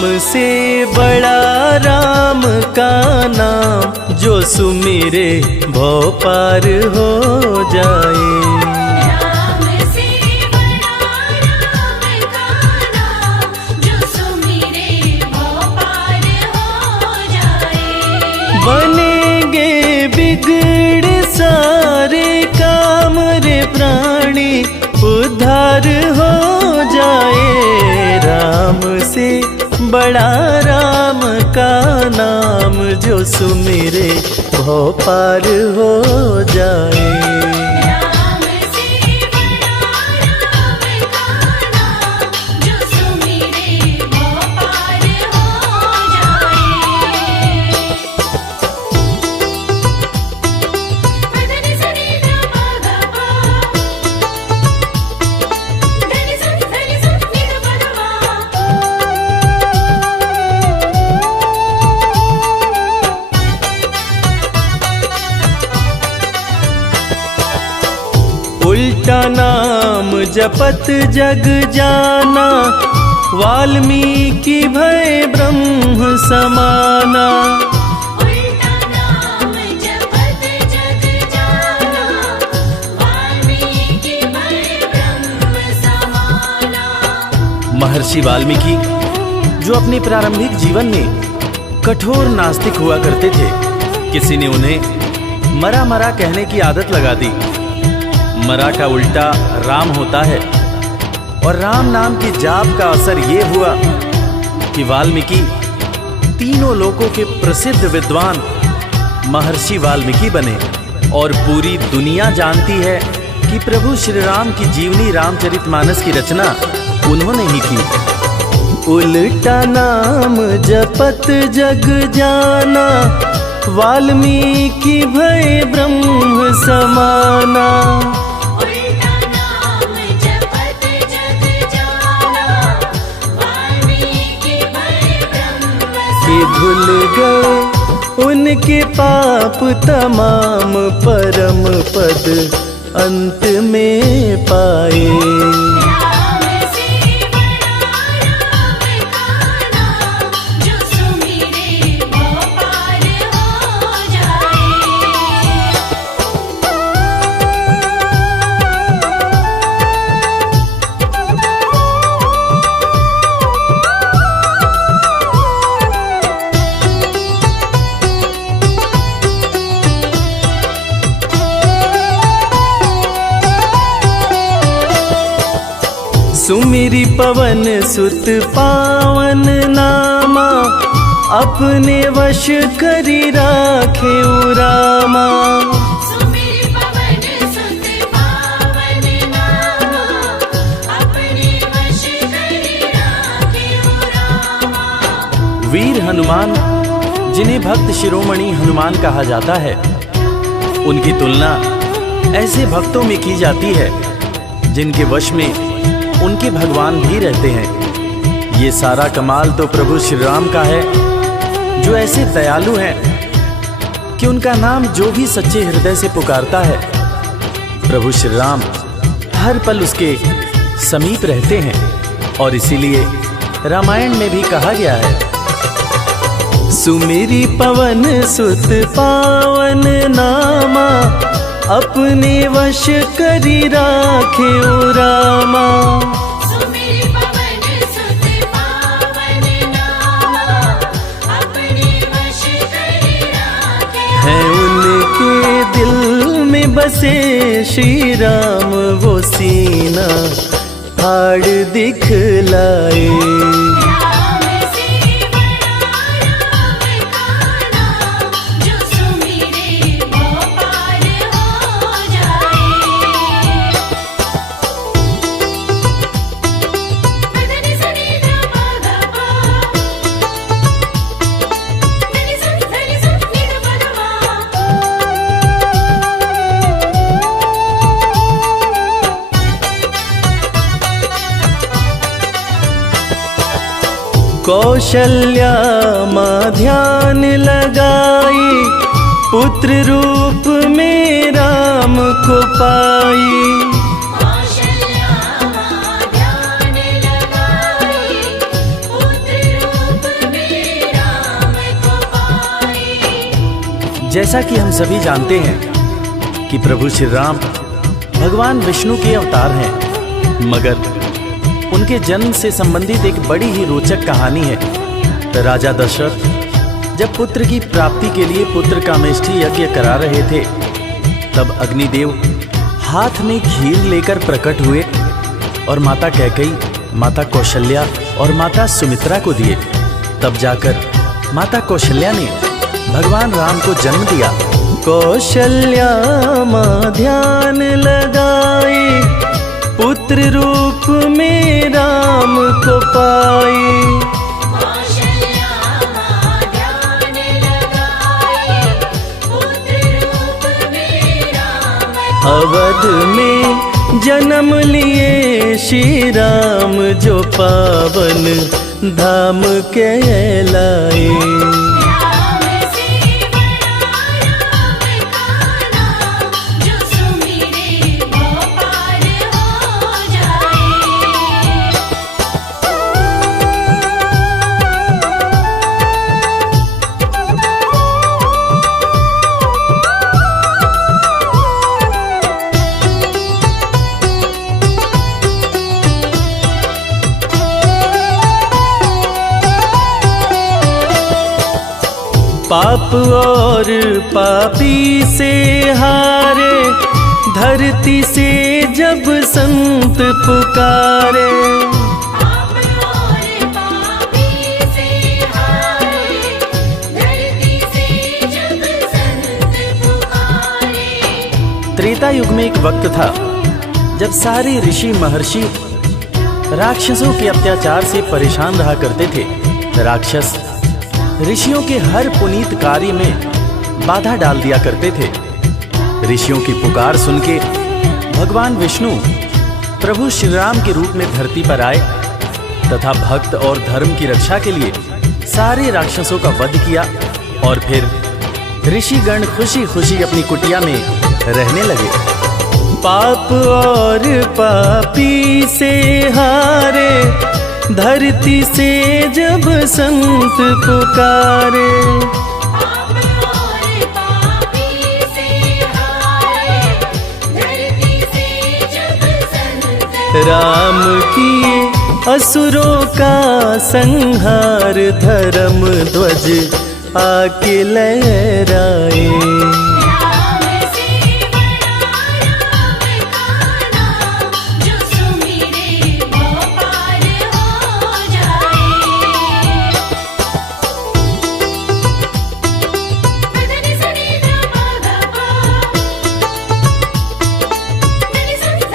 राम से बड़ा राम का नाम, जो सुमिरे भव पार हो जाए। राम से बड़ा राम का नाम, जो सुमिरे भव पार हो जाए। बनेंगे बिगड़े सारे काम रे प्राणी, उद्धार हो जाए। राम से बड़ा राम का नाम, जो सुमिरे भव पार हो जाए। राम से बड़ा राम का नाम, जो सुमिरे भव पार हो जाए। धनि सनि ध प ग प, धनि सनि नि ध प ध मा। उल्टा नाम जपत जग जाना, वाल्मीकि भय ब्रह्म समाना। उल्टा नाम जपत जग जाना, वाल्मीकि भय ब्रह्म समाना। महर्षि वाल्मीकि जो अपने प्रारंभिक जीवन में कठोर नास्तिक हुआ करते थे, किसी ने उन्हें मरा मरा कहने की आदत लगा दी। मरा का उल्टा राम होता है, और राम नाम की जाप का असर ये हुआ कि वाल्मीकि तीनों लोकों के प्रसिद्ध विद्वान महर्षि वाल्मीकि बने। और पूरी दुनिया जानती है कि प्रभु श्री राम की जीवनी रामचरितमानस की रचना उन्होंने ही की। उल्टा नाम जपत जग जाना, वाल्मीकि भय ब्रह्म समाना। उल्टा नाम जपत जग जाना, वाल्मीकि भय ब्रह्म कि धुल गए उनके पाप तमाम, परम पद अंत में पाए। राम से बड़ा राम का नाम, जो सुमिरे भव पार हो जाए। सुमिरि पवन सुत पावन नामा, अपने वश करी राखे रामा। सुमिरि पवन सुत पावन नामा, अपने वश करि राखेउ रामा। वीर हनुमान, जिन्हें भक्त शिरोमणि हनुमान कहा जाता है, उनकी तुलना ऐसे भक्तों में की जाती है जिनके वश में उनके भगवान भी रहते हैं। ये सारा कमाल तो प्रभु श्री राम का है, जो ऐसे दयालु हैं कि उनका नाम जो भी सच्चे हृदय से पुकारता है, प्रभु श्री राम हर पल उसके समीप रहते हैं। और इसीलिए रामायण में भी कहा गया है, सुमिरि पवन सुत पावन नामा, अपने वश करी राखे रामा। सुमिरि पवन सुत पावन नामा, अपने वश करि राखेउ। है उनके दिल में बसे श्री राम, वो सीना फाड़ दिखलाए। राम से बड़ा राम का नाम, जो सुमिरे भव पार हो जाए। धनि सनि ध प ग प, धनि सनि नि ध प ध मा। कौशल्या माँ ध्यान लगाई, पुत्र रूप में राम को पाई। कौशल्या माँ ध्यान लगाई, पुत्र रूप जैसा कि हम सभी जानते हैं कि प्रभु श्री राम भगवान विष्णु के अवतार हैं, मगर उनके जन्म से संबंधित एक बड़ी ही रोचक कहानी है। राजा दशरथ जब पुत्र की प्राप्ति के लिए पुत्र कामेष्ठी यज्ञ करा रहे थे, तब अग्निदेव हाथ में खीर लेकर प्रकट हुए और माता कैकेयी, माता कौशल्या और माता सुमित्रा को दिए। तब जाकर माता कौशल्या ने भगवान राम को जन्म दिया। कौशल्या माँ ध्यान लगाए, पुत्र रूप में राम को पाए। कौशल्या माँ ध्यान लगाए, पुत्र रूप में राम अवध में जन्म लिए श्री राम, जो पावन धाम कहलाए। राम से बड़ा राम का नाम, जो सुमिरे वो पार हो जाए। पाप और पापी से हारे, धरती से जब संत पुकारे। पाप और पापी से हारे, धरती से जब संत पुकारे। त्रेता युग में एक वक्त था जब सारे ऋषि महर्षि राक्षसों के अत्याचार से परेशान रहा करते थे। राक्षस ऋषियों के हर पुनीत कार्य में बाधा डाल दिया करते थे। ऋषियों की पुकार सुन के भगवान विष्णु प्रभु श्री राम के रूप में धरती पर आए तथा भक्त और धर्म की रक्षा के लिए सारे राक्षसों का वध किया और फिर ऋषिगण खुशी खुशी अपनी कुटिया में रहने लगे। पाप और पापी से हारे, धरती से जब संत पुकारे। पाप और पापी से हारे, धरती से जब संत राम किए असुरों का संहार, धर्म ध्वज आके लहराए। राम से बड़ा राम का नाम, जो सुमिरे वो पार हो जाए। धनि सनि ध प ध प, धनि स नि ध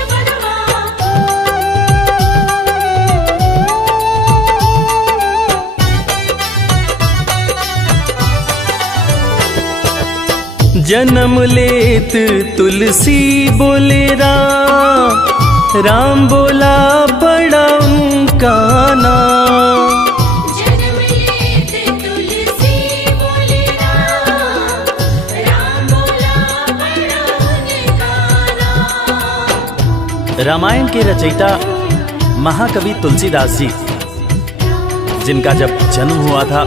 प ध जन्म लेत तुलसी बोले राम, राम बोला बड़ा उनका नाम। जन्म लेत तुलसी बोले राम, राम बोला बड़ा उनका नाम। रामायण के रचयिता महाकवि तुलसीदास जी, जिनका जब जन्म हुआ था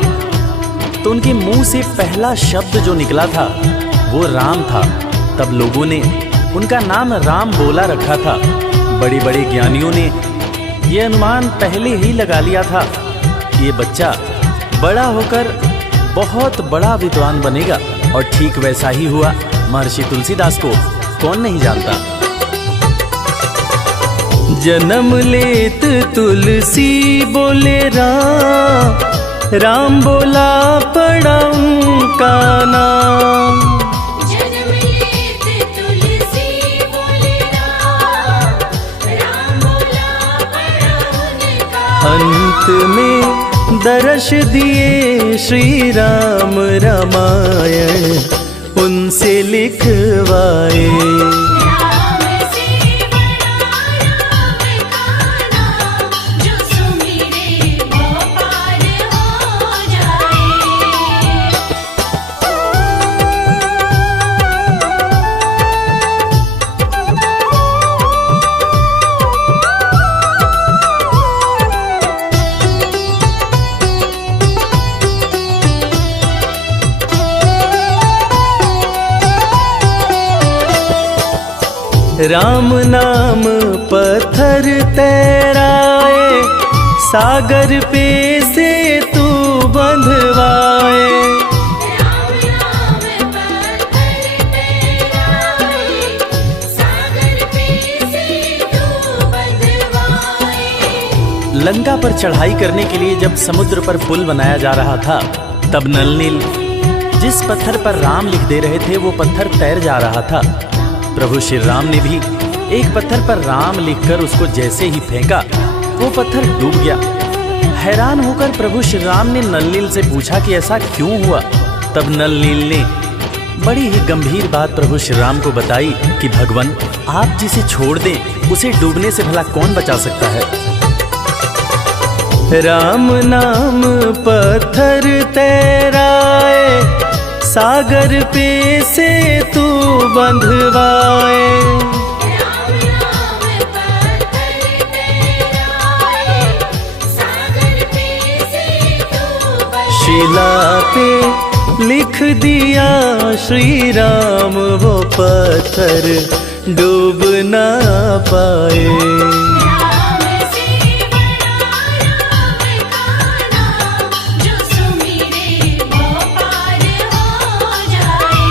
तो उनके मुंह से पहला शब्द जो निकला था वो राम था। तब लोगों ने उनका नाम राम बोला रखा था। बड़े बड़े ज्ञानियों ने ये अनुमान पहले ही लगा लिया था कि ये बच्चा बड़ा होकर बहुत बड़ा विद्वान बनेगा, और ठीक वैसा ही हुआ। महर्षि तुलसीदास को कौन नहीं जानता। जन्म लेत तुलसी बोले राम, राम बोला पड़ा उनका नाम। जन्म लेत तुलसी बोले राम, राम बोला बड़ा उनका। अंत में दर्श दिए श्री राम, रामायण उनसे लिखवाए। राम से बड़ा राम का नाम, जो सुमिरे वो पार हो जाए। राम नाम पत्थर तैराए, सागर पे से तू बंधवाए। राम नाम पत्थर तैराए, सागर पे से तू बंधवाए। लंका पर चढ़ाई करने के लिए जब समुद्र पर पुल बनाया जा रहा था, तब नल नील जिस पत्थर पर राम लिख दे रहे थे वो पत्थर तैर जा रहा था। प्रभु श्री राम ने भी एक पत्थर पर राम लिखकर उसको जैसे ही फेंका, वो पत्थर डूब गया। हैरान होकर प्रभु श्री राम ने नल नील से पूछा कि ऐसा क्यों हुआ। तब नल नील ने बड़ी ही गंभीर बात प्रभु श्री राम को बताई कि भगवान, आप जिसे छोड़ दें उसे डूबने से भला कौन बचा सकता है। राम नाम पत्थर तैराए, सागर पे से तू बंधवाए। राम नाम पत्थर तैराए, सागर पे से तू बंधवाए। शिला पे लिख दिया श्री राम, वो पत्थर डूब ना पाए। राम से बड़ा राम का नाम, जो सुमिरे वो पार हो जाए।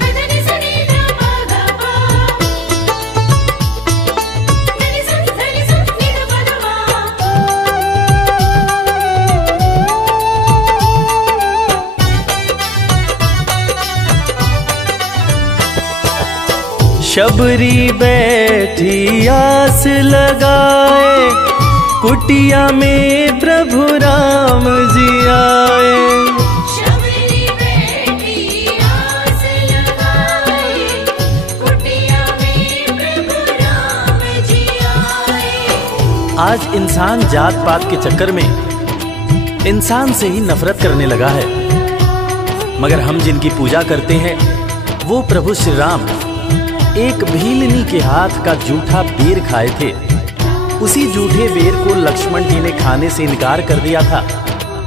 धनि सनि ध प ध प, धनि स नि ध प ध प। शबरी बैठी आस लगाए, कुटिया में प्रभु राम जी आए। शबरी बैठी आस लगाए, कुटिया में प्रभु राम जी आए। आज इंसान जात पात के चक्कर में इंसान से ही नफरत करने लगा है, मगर हम जिनकी पूजा करते हैं वो प्रभु श्री राम एक भीलनी के हाथ का जूठा बेर खाए थे। उसी जूठे बेर को लक्ष्मण जी ने खाने से इनकार कर दिया था।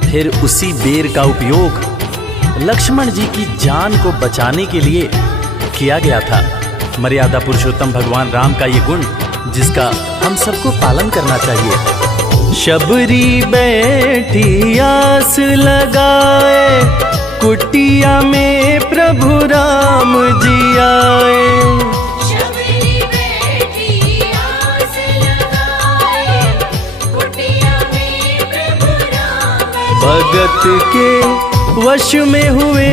फिर उसी बेर का उपयोग लक्ष्मण जी की जान को बचाने के लिए किया गया था। मर्यादा पुरुषोत्तम भगवान राम का ये गुण जिसका हम सबको पालन करना चाहिए। शबरी बैठी आस लगाए, कुटिया में प्रभु राम जी आए। शबरी बैठी आस लगाए, कुटिया में प्रभु राम जी भगत के वश में हुए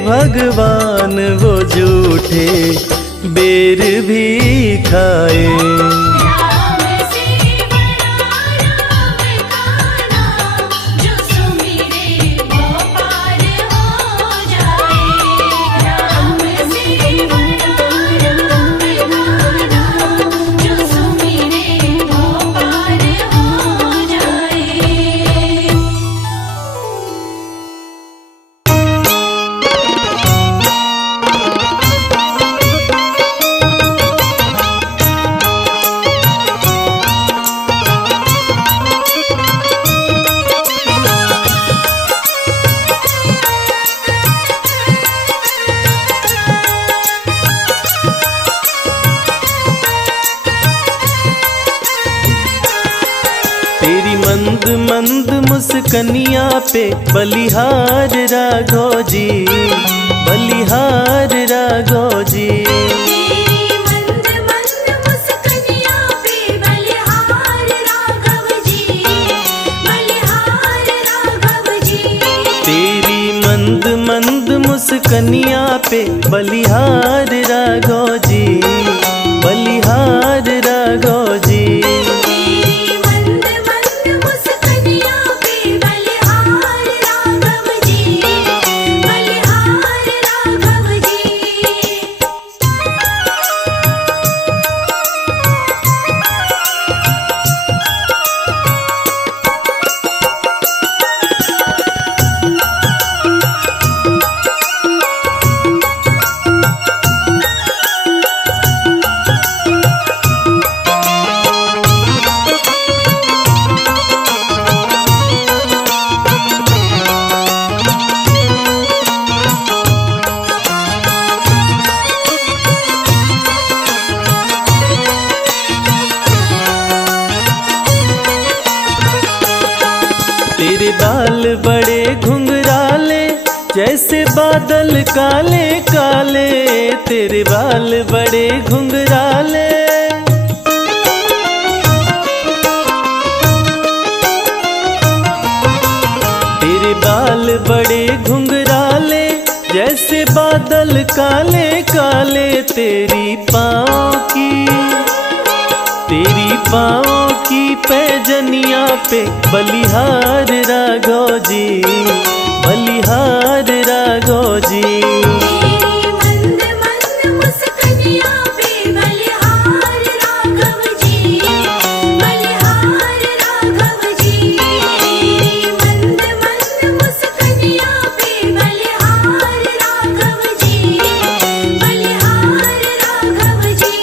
भगवान, वो जूठे बेर भी खाए। राम से बड़ा राम का नाम, जो सुमिरे वो पार हो जाए। राम से बड़ा राम का नाम, जो सुमिरे वो पार हो जाए। तेरी मंद मंद मुस्कनिया पे बलिहार राघो जी, बलिहार राघो जी। तेरी मंद मंद मुस्कनिया पे बलिहार राघव जी, बलिहार राघव जी। तेरी मंद मंद मुस्कनिया पे बलिहार राघो जी, बलिहार राघो जी। तेरी मंद मंद मुस्कनिया पे बलिहार राघव जी, बलिहार राघव जी। जैसे बादल काले काले, तेरे बाल बड़े घुंघराले। तेरे बाल बड़े घुंघराले, जैसे बादल काले काले। तेरी पाँव की पैजनिया पे बलिहार राघव जी, बलिहार राघव जी। तेरी मंद मंद मुस्कानिया पे बलिहार राघव जी, बलिहार राघव जी। तेरी मंद मंद मुस्कानिया पे बलिहार राघव जी, बलिहार राघव जी।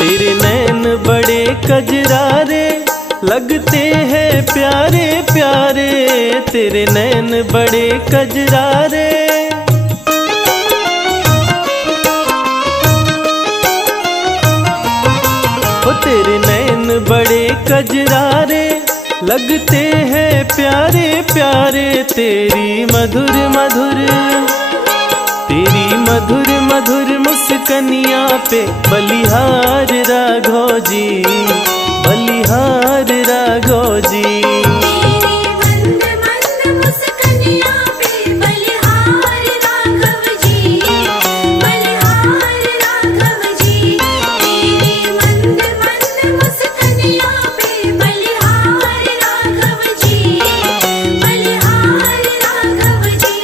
तेरे नैन बड़े कजरारे, लगते हैं प्यारे प्यारे। तेरे नैन बड़े कजरारे, ओ तेरे नैन बड़े कजरारे, लगते हैं प्यारे प्यारे। तेरी मधुर मधुर मुस्कनिया पे बलिहार राघव जी, बलिहार राघव जी। तेरी मंद मंद मुस्कानिया पे बलिहार राघव जी, बलिहार राघव जी। तेरी मंद मंद मुस्कानिया पे बलिहार राघव जी, बलिहार राघव जी।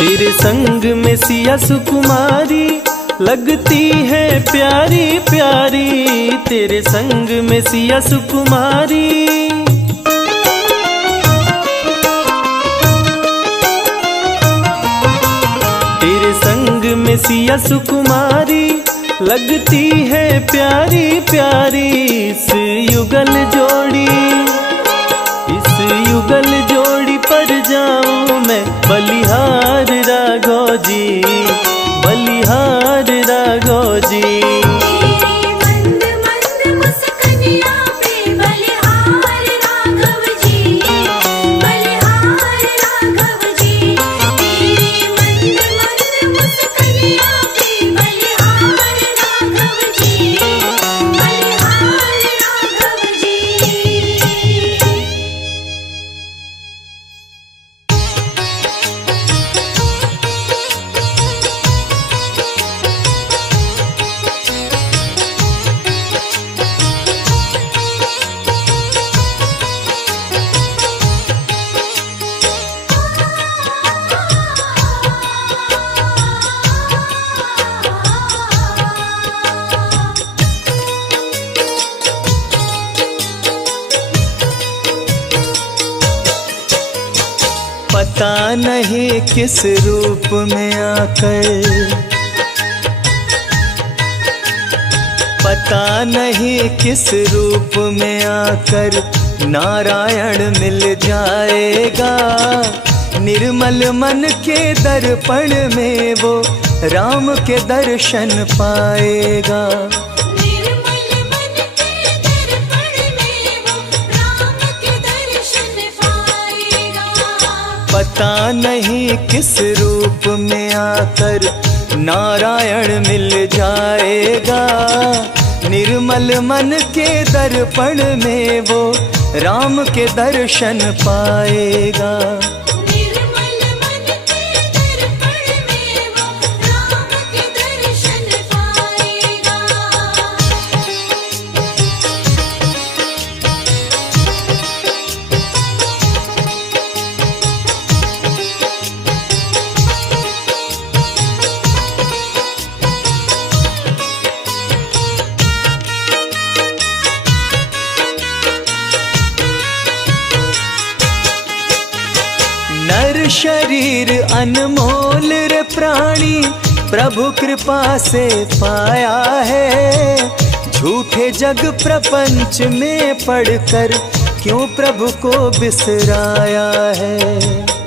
तेरे संग में सिया सुकुमारी, लगती है प्यारी प्यारी। तेरे संग में सिया सुकुमारी, तेरे संग में सिया सुकुमारी, लगती है प्यारी प्यारी। इस युगल जोड़ी पर जाऊं मैं, बलिहार राघव जी, बलिहार राघव जी। तेरी मंद मंद मुस्कानिया पे बलिहार राघव जी, बलिहार राघव जी। तेरी मंद मंद मुस्कानिया पे बलिहार राघव जी, बलिहार राघव जी। पता नहीं किस रूप में आकर, पता नहीं किस रूप में आकर नारायण मिल जाएगा। निर्मल मन के दर्पण में वो राम के दर्शन पाएगा। निर्मल मन के दर्पण में वो राम के दर्शन पाएगा। पता नहीं किस रूप में आकर नारायण मिल जाएगा। निर्मल मन के दर्पण में वो राम के दर्शन पाएगा। निर्मल मन के दर्पण में वो राम के दर्शन पाएगा। नर शरीर अनमोल रे प्राणी प्रभु कृपा से पाया है। झूठे जग प्रपंच में पढ़कर क्यों प्रभु को बिसराया है।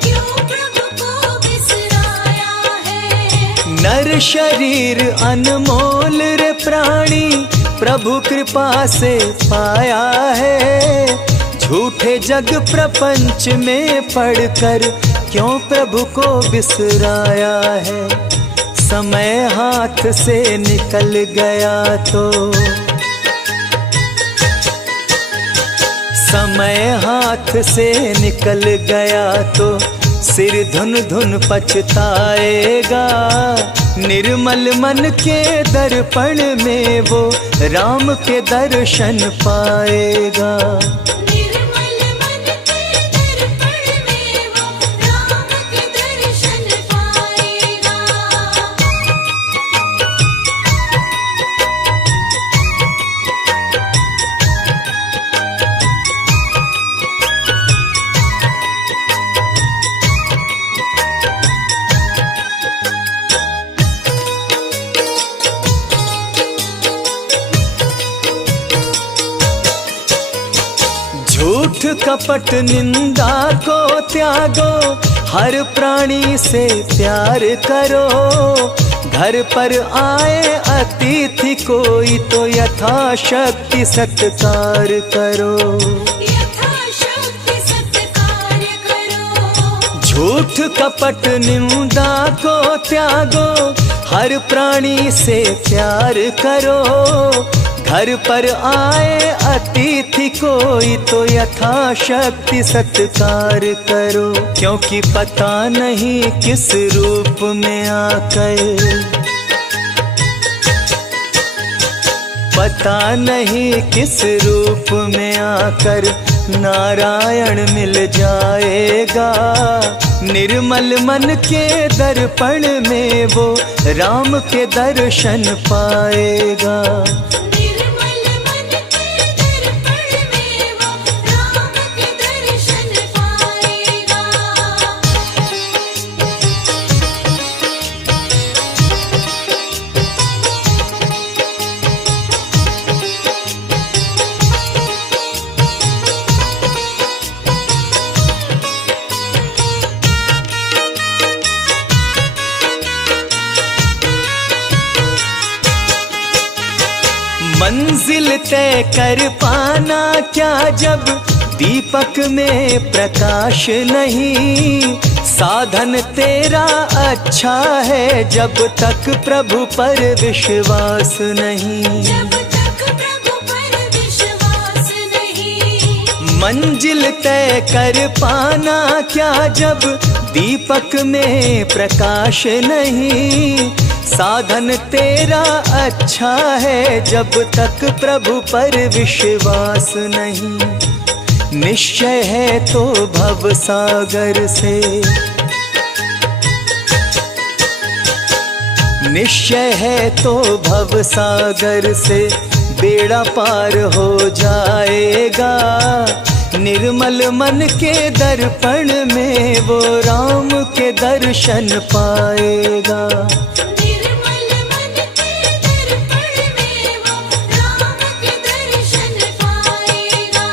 क्यों प्रभु को बिसराया है। नर शरीर अनमोल रे प्राणी प्रभु कृपा से पाया है। झूठे जग प्रपंच में पढ़कर क्यों प्रभु को बिसराया है। समय हाथ से निकल गया तो समय हाथ से निकल गया तो सिर धुन धुन पछताएगा। निर्मल मन के दर्पण में वो राम के दर्शन पाएगा। निर्मल मन के दर्पण में वो राम के दर्शन पाएगा। झूठ कपट निंदा को त्यागो, हर प्राणी से प्यार करो। घर पर आए अतिथि कोई तो यथाशक्ति सत्कार करो। यथाशक्ति सत्कार करो। झूठ कपट निंदा को त्यागो, हर प्राणी से प्यार करो। घर पर आए अतिथि कोई तो यथाशक्ति सत्कार करो। क्योंकि पता नहीं किस रूप में आकर, पता नहीं किस रूप में आकर नारायण मिल जाएगा। निर्मल मन के दर्पण में वो राम के दर्शन पाएगा। निर्मल मन के दर्पण में वो राम के दर्शन पाएगा। मंजिल तय कर पाना क्या जब दीपक में प्रकाश नहीं। साधन तेरा अच्छा है जब तक प्रभु पर विश्वास नहीं। जब तक प्रभु पर विश्वास नहीं। मंजिल तय कर पाना क्या जब दीपक में प्रकाश नहीं। साधन तेरा अच्छा है जब तक प्रभु पर विश्वास नहीं। निश्चय है तो भव सागर से, निश्चय है तो भव सागर से बेड़ा पार हो जाएगा। निर्मल मन के दर्पण में वो राम के दर्शन पाएगा। निर्मल मन के दर्पण में वो राम के दर्शन पाएगा।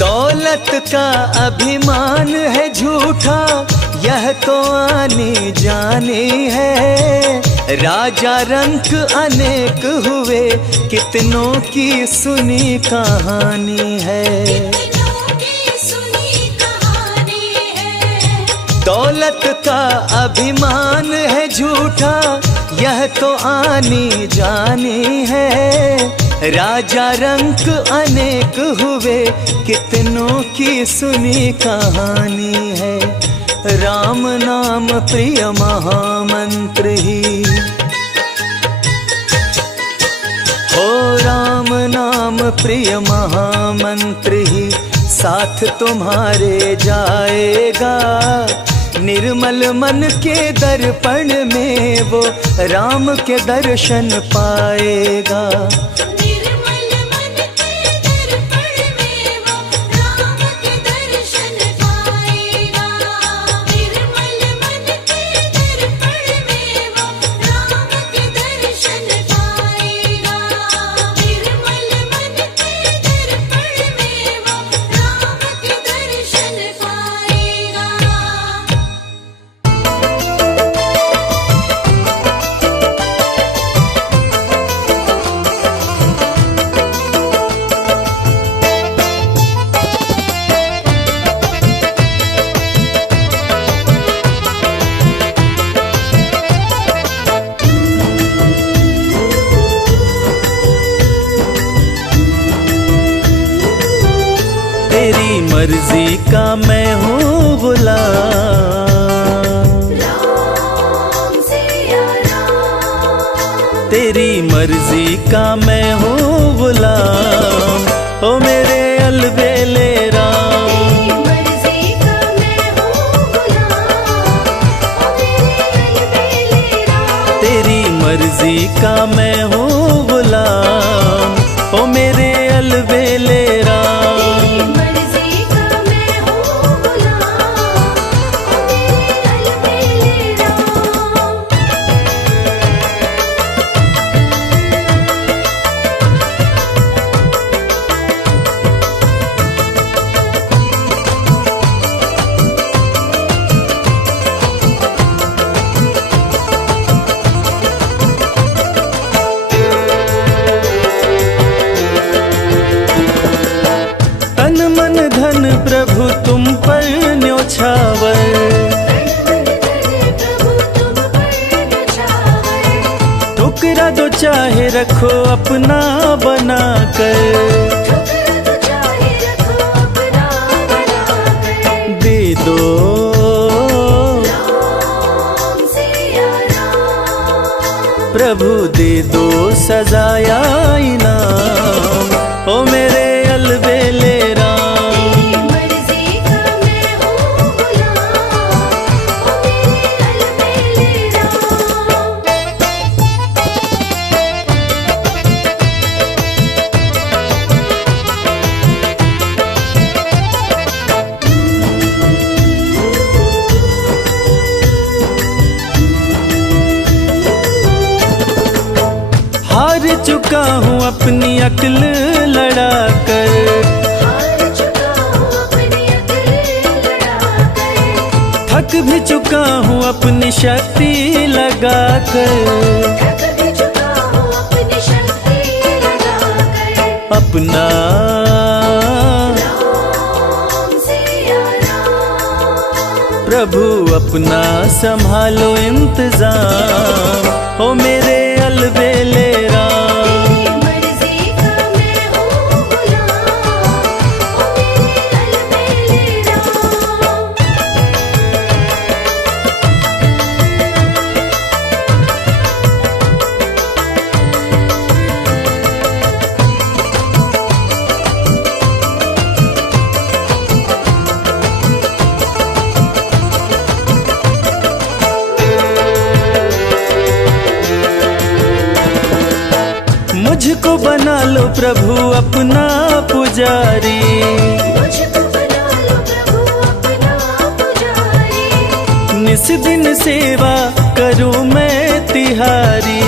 दौलत का अभिमान है झूठा, यह तो आने जाने है। राजा रंक अनेक हुए, कितनों की सुनी कहानी है। कितनों की सुनी कहानी है। दौलत का अभिमान है झूठा, यह तो आनी जानी है। राजा रंक अनेक हुए, कितनों की सुनी कहानी है। राम नाम प्रिय महामंत्र ही, हो राम नाम प्रिय महामंत्र ही, साथ तुम्हारे जाएगा। निर्मल मन के दर्पण में वो राम के दर्शन पाएगा। निर्मल मन के दर्पण में वो राम के दर्शन पाएगा। निर्मल मन के दर्पण में वो राम के दर्शन पाएगा। निर्मल मन के दर्पण में वो राम के दर्शन पाएगा। तेरी मर्जी का मैं हूँ गुलाम, राम सिया राम। तेरी मर्जी का मैं हूँ गुलाम। ओ मेरे अलबेले राम, तेरी मर्जी का मैं हूँ गुलाम। ओ मेरे अलबेले राम। तेरी मर्जी का मैं हूँ गुलाम। ओ मेरे अलबेले राम, तेरी मर्जी का मैं हूँ गुलाम। ओ मेरे अलबेले राम। तन मन धन प्रभु तुम पर न्योछावर। प्रभु तुम पर न्योछावर। टुकड़ा दो चाहे रखो अपना बना कर, ठुकरा तो चाहे रखो अपना बनाकर। दे दो राम सिया राम। प्रभु दे दो सजाया इनाम। ओ मेरे अलबेले राम, तेरी मर्जी का मैं हूँ गुलाम। ओ मेरे अलबेले राम। हार चुका हूँ अपनी अक्ल लड़ाकर, हार चुका हूँ अपनी अक्ल लड़ाकर। थक भी चुका हूँ अपनी शक्ति लगाकर। थक भी चुका हूँ अपनी शक्ति लगाकर। अपना राम सिया राम। प्रभु अपना संभालो इंतजाम। ओ मेरे अलबेले राम, तेरी मर्जी का मैं हूँ गुलाम। ओ मेरे अलबेले राम। मुझको बना लो प्रभु अपना पुजारी। मुझको बना लो प्रभु अपना पुजारी। निस दिन सेवा करूं मैं तिहारी।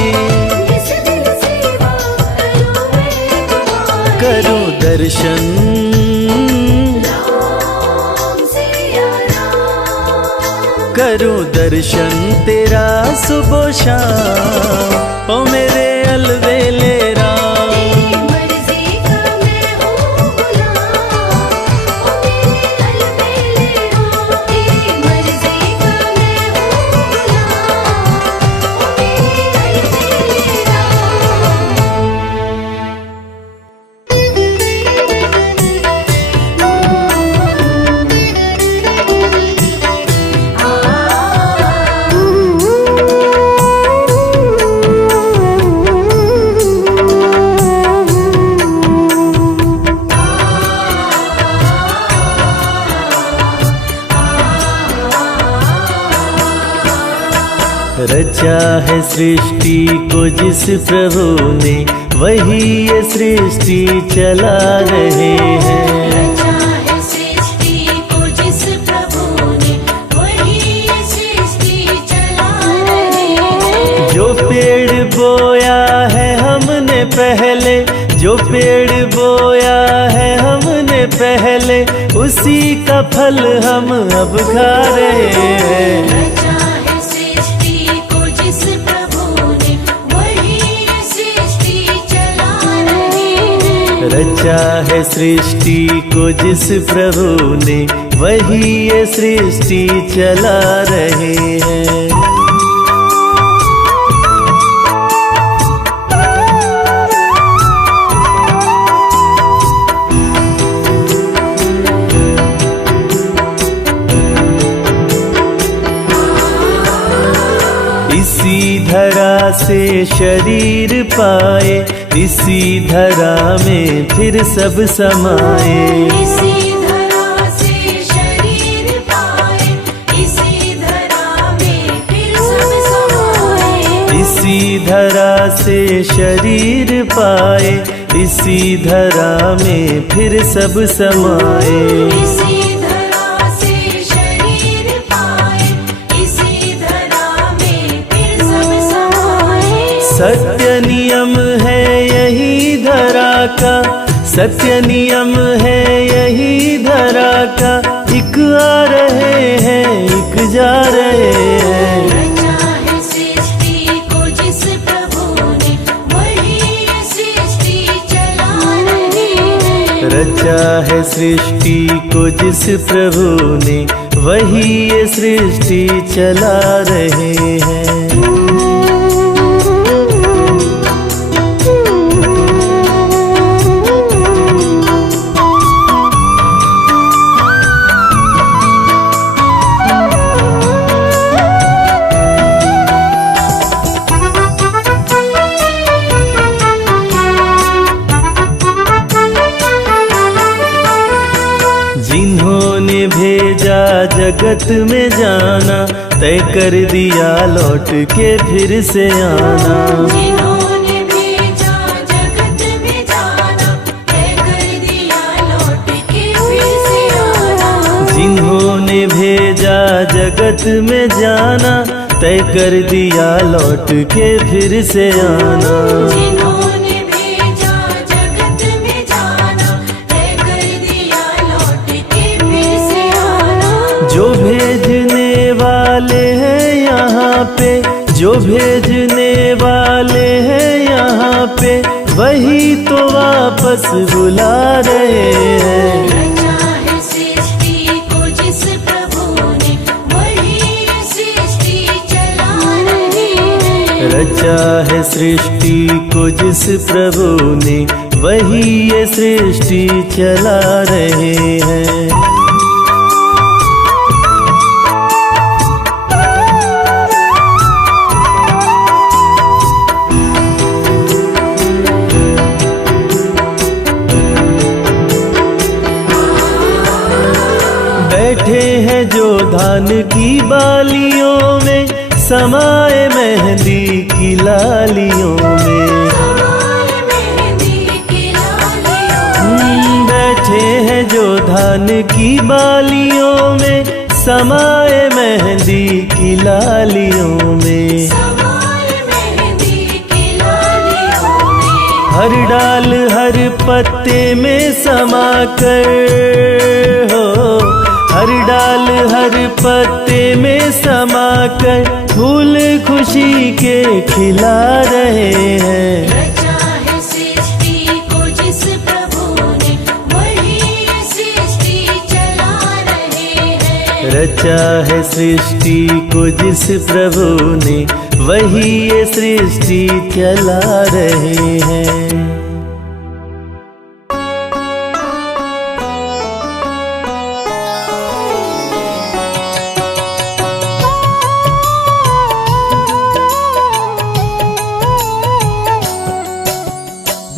इस दिन सेवा करूं मैं तुम्हारी। करूं दर्शन राम सिया राम। करूं दर्शन तेरा सुबह शाम ओ मेरे अलवेले राम। तेरी मर्जी का मैं हूँ गुलाम, ओ मेरे अलबेले राम। तेरी मर्जी का मैं हूँ गुलाम, ओ मेरे अलबेले रचा है सृष्टि को जिस प्रभु ने, वही ये सृष्टि चला रहे हैं। रचा है सृष्टि को जिस प्रभु ने, वही ये सृष्टि चला रहे हैं। जो पेड़ बोया है हमने पहले, जो पेड़ बोया है हमने पहले, उसी का फल हम अब खा रहे हैं। रचा है सृष्टि को जिस प्रभु ने, वही ये सृष्टि चला रहे हैं। रचा है सृष्टि को जिस प्रभु ने, वही ये सृष्टि चला रहे हैं। इसी धरा से शरीर पाए, इसी धरा में फिर सब समाए। इसी धरा से शरीर पाए, इसी धरा में फिर सब समाए। इसी धरा से शरीर पाए, इसी धरा में फिर सब समाए। इसी धरा से शरीर पाए, इसी धरा में फिर सब समाए। सत्य नियम है यही धरा का, सत्य नियम है यही धरा का। एक आ रहे हैं, एक जा रहे हैं। रचा है सृष्टि को जिस प्रभु ने, वही ये सृष्टि चला रहे हैं। रचा है सृष्टि को जिस प्रभु ने, वही ये सृष्टि चला रहे हैं। जिन्होंने भेजा जगत में जाना, तय कर दिया लौट के फिर से आना। जिन्होंने भेजा जगत में जाना, तय कर दिया लौट के फिर से आना। जिन्होंने भेजा जगत में जाना, तय कर दिया लौट के फिर से आना। जिन्होंने भेजा जगत में जाना, तय कर दिया लौट के फिर से आना। जो भेजने वाले हैं यहाँ पे, जो भेजने वाले हैं यहाँ पे, वही तो वापस बुला रहे हैं। रचा है सृष्टि को जिस प्रभु ने, वही ये सृष्टि चला रहे हैं। रचा है सृष्टि को जिस प्रभु ने, वही ये सृष्टि चला रहे हैं। बैठे हैं जो धान की बालियों में, समाए मेहंदी की लालियों में। समाए मेहंदी की लालियों। बैठे हैं जो धान की बालियों में, समाए मेहंदी की लालियों में। समाए मेहंदी की लालियों में। हर डाल हर पत्ते में समा कर हो, हर डाल हर पत्ते में समाकर फूल खुशी के खिला रहे हैं। रचा है सृष्टि को जिस प्रभु ने वही ये सृष्टि चला रहे हैं। रचा है सृष्टि को जिस प्रभु ने वही ये सृष्टि चला रहे हैं।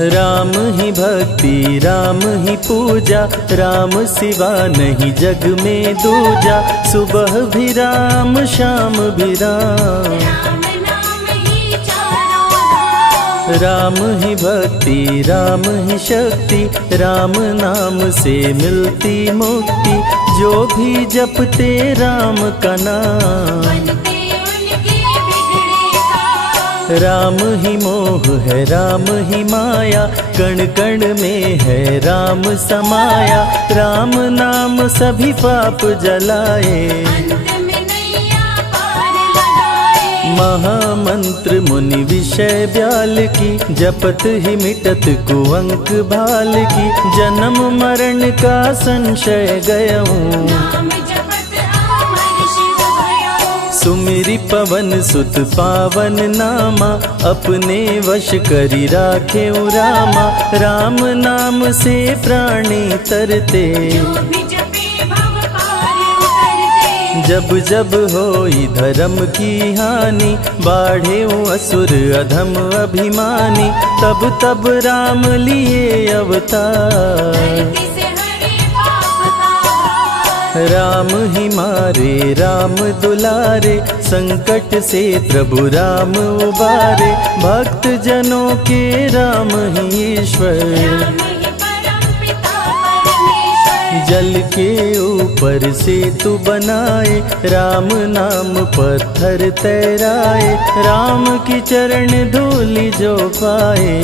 राम ही भक्ति राम ही पूजा, राम सिवा नहीं जग में दूजा। सुबह भी राम शाम भी राम, राम नाम ही चारों धाम। राम ही भक्ति राम ही शक्ति, राम नाम से मिलती मुक्ति। जो भी जपते राम का नाम, बनते उनके बिगड़े काम। राम ही मोह है राम ही माया, कण कण में है राम समाया। राम नाम सभी पाप जलाए, अंत में नैया पार लगाए। महामंत्र मुनि विषय ब्याल की, जपत ही मिटत कुअंक भाल की। जन्म मरण का संशय गयऊं, नाम जपत अमर शिव भयऊं। सुमिरि पवन सुत पावन नामा, अपने वश करी राखे रामा। राम नाम से प्राणी तरते, जो भी जपे भव पार उतरते। जब जब होई धर्म की हानि, बाढ़े असुर अधम अभिमानी। तब तब राम लिए अवतार, धरती से हरे पाप का भार। राम ही मारे राम दुलारे, संकट से प्रभु राम उबारे। भक्त जनों के राम ही ईश्वर, राम ही परम पिता परमेश्वर। जल के ऊपर सेतु बनाए, राम नाम पत्थर तैराए। राम की चरण धूलि जो पाए,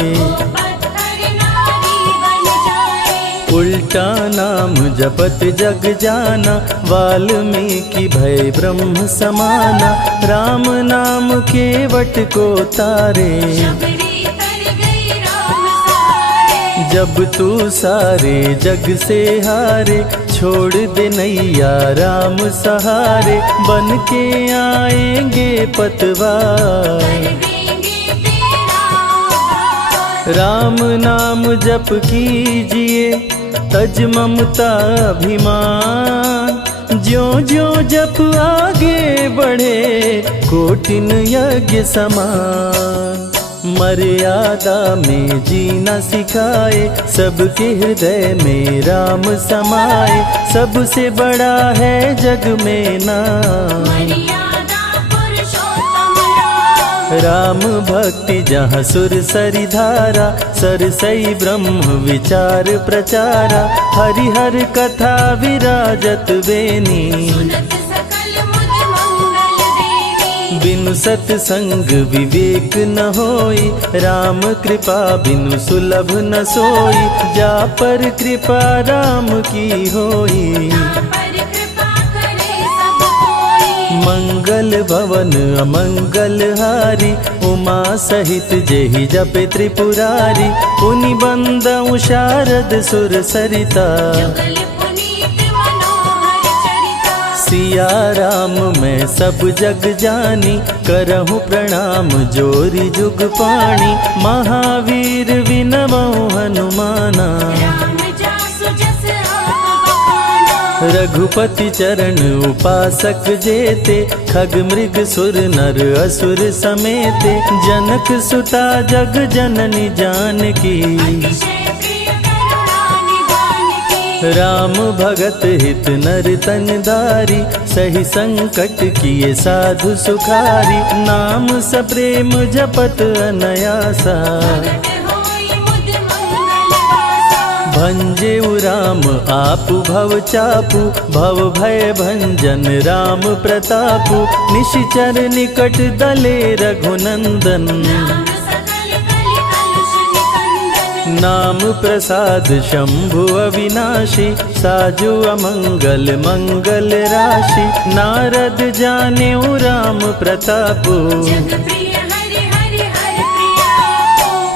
पत्थर नारी बन जाए। उल्टा नाम जपत जग जाना, वाल्मीकि भय ब्रह्म समाना। राम नाम के वट को तारे, शबरी तर गई राम सहारे। जब तू सारे जग से हारे, छोड़ दे नैया राम सहारे। बन के आएंगे पतवार, कर देंगे तेरा उद्धार। राम नाम जप कीजिए तज ममता अभिमान। ज्यो ज्यो जप आगे बढ़े, कोटिन यज्ञ समान। मर्यादा में जीना सिखाए, सबके हृदय में राम समाए। सबसे बड़ा है जग में नाम, मर्यादा पुरुषोत्तम राम। राम भक्ति जहाँ सुर सरी धारा, सरसई ब्रह्म विचार प्रचारा। हरिहर कथा विराजत बेनी, सुनत सकल मुद मंगल देनी। बिनु सत्संग विवेक न होई, राम कृपा बिनु सुलभ न सोई। जा पर कृपा राम की होई, पर कृपा करे सब कोई। मंगल भवन अमंगल हारी। उमा सहित जेहि जपे त्रिपुरारी। पुनि बंदउ शारद सुर सरिता, जुगल पुनीत मनोहर चरिता। सिया राम मैं सब जग जानी, करहु प्रणाम जोरी जुग पाणी। महावीर विनमौ हनुमाना, राम जासु जस आप बखाना। रघुपति चरण उपासक जेते। खग मृग सुर नर असुर समेते। जनक सुता जग जननी जानकी, अतिशय प्रिय करुणा निधान की। राम भगत हित नर तन दारी। सही संकट किए साधु सुखारी। नाम सप्रेम जपत अनयासा, प्रगट होई मुद मंगल वासा। भंजेउ राम आपु भव चापु। भव भय भंजन राम प्रतापु। निशिचर निकट दले रघुनंदन। राम सकल कलि कलुष निकंदन। नाम प्रसाद शंभु अविनाशी, साजु अमंगल मंगल राशि। नारद जाने राम प्रतापो, जग प्रिय हरि हरि हर प्रिया।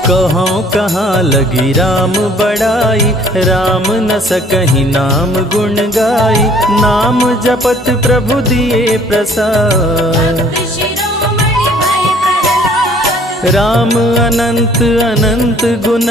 कहाँ कहाँ लगी राम बड़ाई, राम न सकहि नाम गुण गाई। नाम जपत प्रभु दिए प्रसाद, भक्त शिरोमणि भय प्रहलाद। राम अनंत अनंत गुण,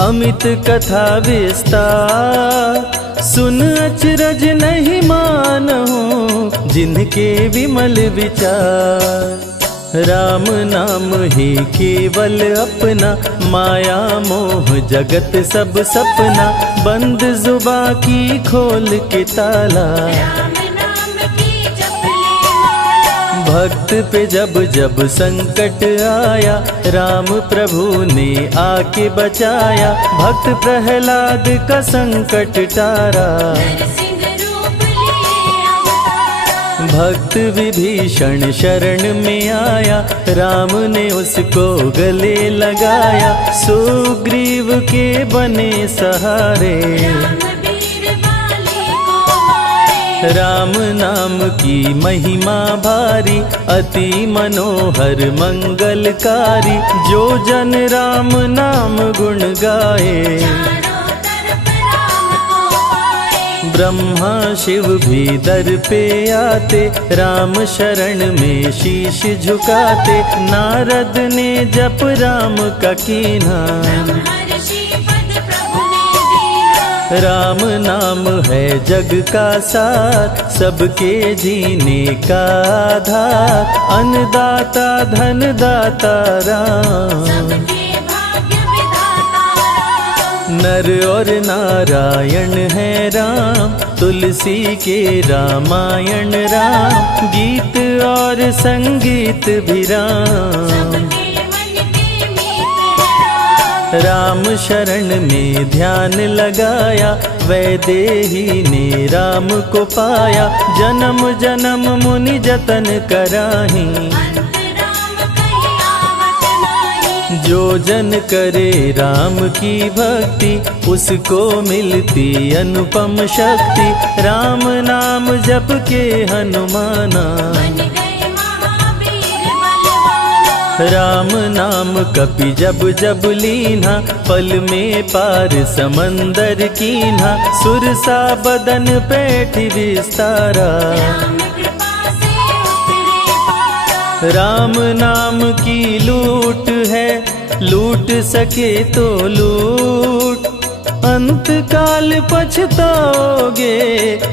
अमित कथा विस्तार। सुन अचरज नहीं मानहु, जिनके विमल विचार। राम नाम ही केवल अपना, माया मोह जगत सब सपना। बंद जुबा की खोल के ताला, राम नाम की जप ले माला। भक्त पे जब जब संकट आया, राम प्रभु ने आके बचाया। भक्त प्रहलाद का संकट टारा, नरसिंह रूप लिए अवतारा। भक्त विभीषण शरण में आया, राम ने उसको गले लगाया। सुग्रीव के बने सहारे, राम वीर बाली को मारे। राम नाम की महिमा भारी, अति मनोहर मंगलकारी। जो जन राम नाम गुण गाए, चारों तरफ राम को पाए। ब्रह्मा शिव भी दर पे आते, राम शरण में शीश झुकाते। नारद ने जप राम का कीन्हा, ब्रह्मर्षि पद प्रभु ने दीना। राम नाम है जग का सार, सबके जीने का आधार। अन्नदाता धनदाता राम, सबके भाग्य विधाता राम। नर और नारायण है राम, तुलसी के रामायण राम। गीत और संगीत भी राम, सबके मन के मीत है राम। राम शरण में ध्यान लगाया, वैदेही ने राम को पाया। जन्म जन्म मुनि जतन कराही, अंत राम कहीं आवत नाही। जो जन करे राम की भक्ति, उसको मिलती अनुपम शक्ति। राम नाम जप के हनुमाना, बन गए महावीर बलवाना। राम नाम कपि जब जब लीन्हा, पल में पार समंदर कीन्हा। सुरसा बदन पैठ विस्तारा, राम कृपा से उतरे पारा। राम नाम की लूट है, लूट सके तो लूट। अंत काल पछताओगे,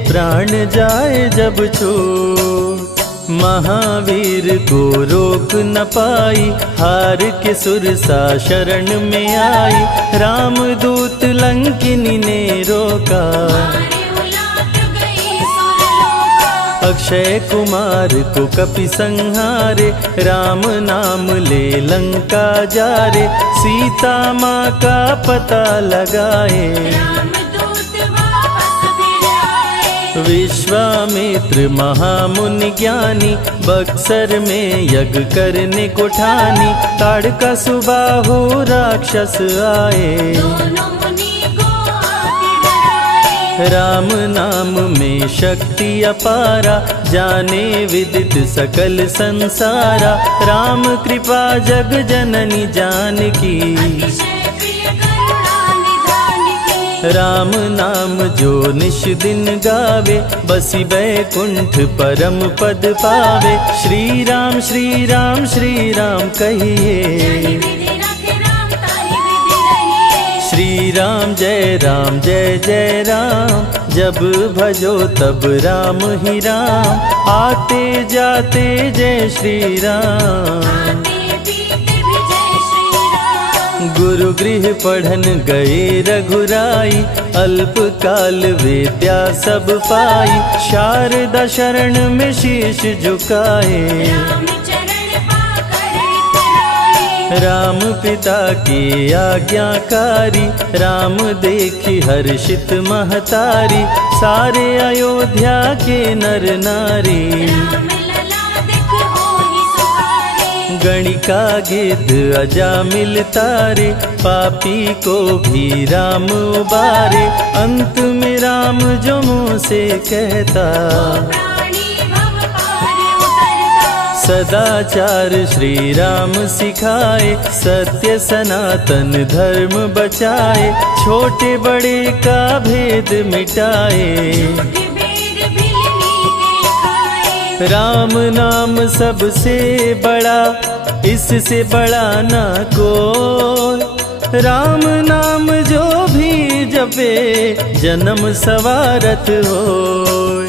प्राण जाए जब छूट। महावीर को रोक न पाई, हार के सुरसा शरण में आई। रामदूत लंकिनी ने रोका, मारे उलाट गई सुरलोका। अक्षय कुमार को कपि संहारे। राम नाम ले लंका जारे, सीता माँ का पता लगाए। रामदूत वापस फिर आए। विश्वामित्र महामुनि ज्ञानी, बक्सर में यज्ञ करने को ठानी। ताड़का सुबाहु राक्षस आए, दोनों मुनि को आके डराए। राम नाम में शक्ति अपारा, जाने विदित सकल संसारा। राम कृपा जग जननी जानकी, अतिशय प्रिय करुणा निधान की। राम नाम जो निश दिन गावे, बसी बैकुंठ परम पद पावे। श्री राम श्री राम श्री राम कहिए, जाहि विधि रखे राम ताहि विधि रहिए। श्री राम जय जय राम। जब भजो तब राम ही राम, आते जाते जय श्री राम। आते पीते भी जय श्री राम। गुरु गृह पढ़न गए रघुराई, अल्प काल विद्या सब पाई। शारदा शरण में शीश झुकाए, राम चरण पाकर इतराए। राम पिता की आज्ञाकारी। राम देखी हर्षित महतारी, सारे अयोध्या के नर नारी। राम लला दिख होहि सुहारे। गणिका गिद्ध अजामिल तारे, पापी को भी राम उबारे। अंत में राम जो मुँह से कहता, प्राणी भव पार उतरता। सदाचार श्री राम सिखाए, सत्य सनातन धर्म बचाए। छोटे बड़े का भेद मिटाए, भेद भिलनी के खाए। राम नाम सबसे बड़ा, इससे बड़ा ना कोई। राम नाम जो भी जपे, जन्म सवारत होय।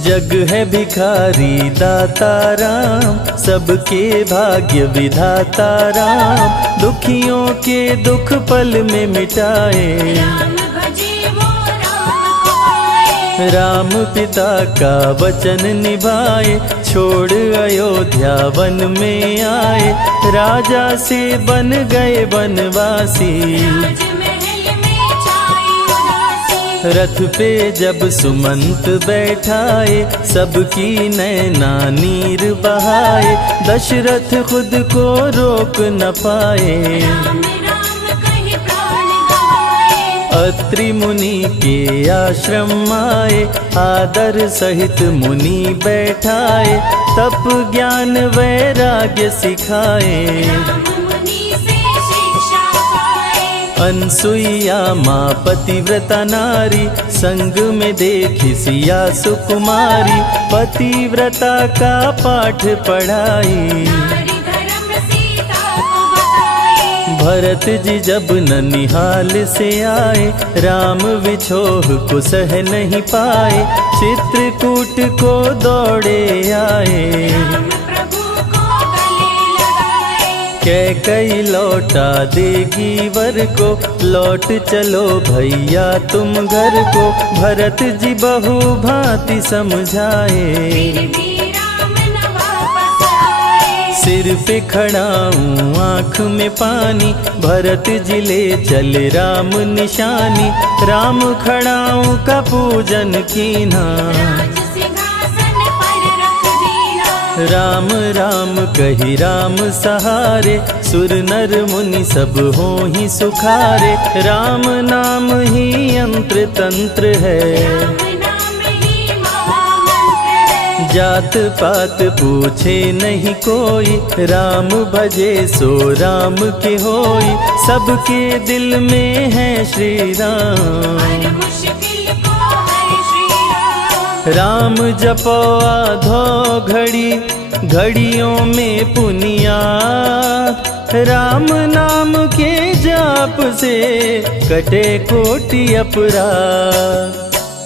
जग है भिखारी दाता राम, सबके भाग्य विधाता राम। दुखियों के दुख पल में मिटाए, राम भजे वो राम को पाए। राम पिता का वचन निभाए। छोड़ अयोध्या वन में आए, राजा से बन गए वनवासी। राजमहल में छाई उदासी। रथ पे जब सुमंत बैठाए, सबकी नैना नीर बहाए। दशरथ खुद को रोक न पाए, राम राम कहि प्राण गवाए। अत्रि मुनि के आश्रम आए, आदर सहित मुनि बैठाए। तप ज्ञान वैराग्य सिखाए, राम मुनि से शिक्षा पाए। अनसुईया माँ पतिव्रता नारी, संग में देखी सिया सुकुमारी। पतिव्रता का पाठ पढ़ाई, नारी धर्म सीता को बताए। भरत जी जब ननिहाल से आए, राम विछोह को सह नहीं पाए। चित्रकूट को दौड़े आए, राम प्रभु को गले लगाए। कैकई लौटा देगी वर को, लौट चलो भैया तुम घर को। भरत जी बहु भांति समझाए, फिर भी राम न वापस आए। सिर पे खड़ाऊं आँख में पानी, भरत जी ले चले राम निशानी। राम खड़ाऊं का पूजन कीना, राज सिंहासन पर रख दीना। राम राम कही राम सहारे। सुर नर मुनि सब हों ही सुखारे। राम नाम ही यंत्र तंत्र है, राम नाम ही महामंत्र है। जात पात पूछे नहीं कोई, राम भजे सो राम के होई। सबके दिल में है श्री राम, हर मुश्किल को हर श्री राम। राम जपो आधो घड़ी, घड़ियों में पुनिया। राम नाम के जाप से कटे कोटि अपराध।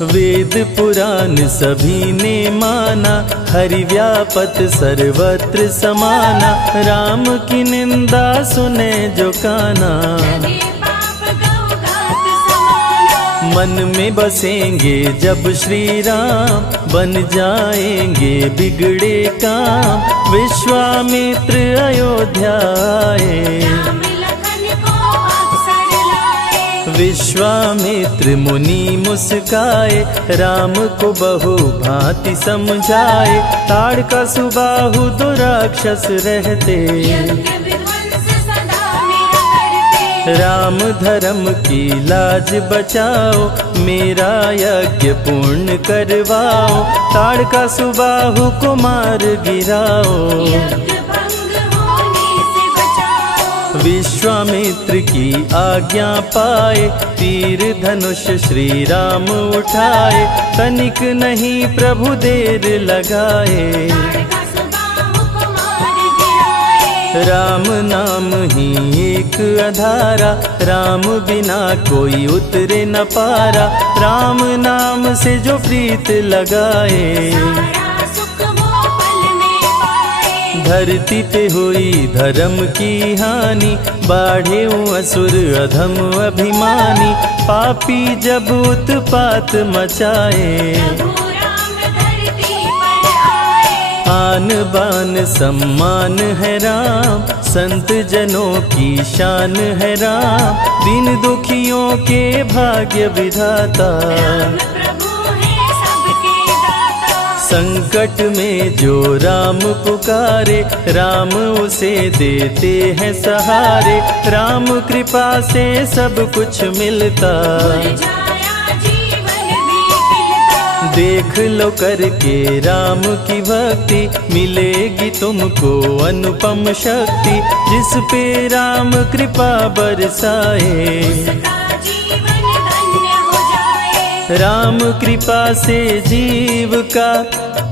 वेद पुराण सभी ने माना, हरि व्यापत सर्वत्र समाना। राम की निंदा सुने जो काना, लगे पाप गौ घात समाना। मन में बसेंगे जब श्री राम, बन जाएंगे बिगड़े काम। विश्वामित्र अयोध्या आए, राम लखन को अवसर लाए। विश्वामित्र मुनि मुस्काए। राम को बहु भांति समझाए। ताड़का सुबाहु दो राक्षस रहते, यज्ञ विध्वंस सदा मेरा करते। राम धर्म की लाज बचाओ, मेरा यज्ञ पूर्ण करवाओ। ताड़का सुबाहु को मार गिराओ, यज्ञ भंग होने से बचाओ। विश्वामित्र की आज्ञा पाए। तीर धनुष श्री राम उठाए। तनिक नहीं प्रभु देर लगाए, ताड़का सुबाहु को मार गिराए। राम नाम ही एक आधारा। राम बिना कोई उतरे न पारा। राम नाम से जो प्रीत लगाए, सारा सुख वो पल में पाए। धरती पे हुई धर्म की हानि। बाढ़े असुर अधम अभिमानी। पापी जब उत्पात मचाए, प्रभु राम धरती पर आए। आन बान सम्मान है राम, संत जनों की शान है राम। दीन दुखियों के भाग्य विधाता, राम प्रभु है सबके दाता। संकट में जो राम पुकारे, राम उसे देते हैं सहारे। राम कृपा से सब कुछ मिलता, मुरझाया जीवन भी खिलता। देख लो करके राम की भक्ति, मिलेगी तुमको अनुपम शक्ति। जिस पे राम कृपा बरसाए, उसका जीवन धन्य हो जाए। राम कृपा से जीव का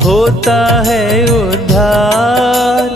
होता है उद्धार।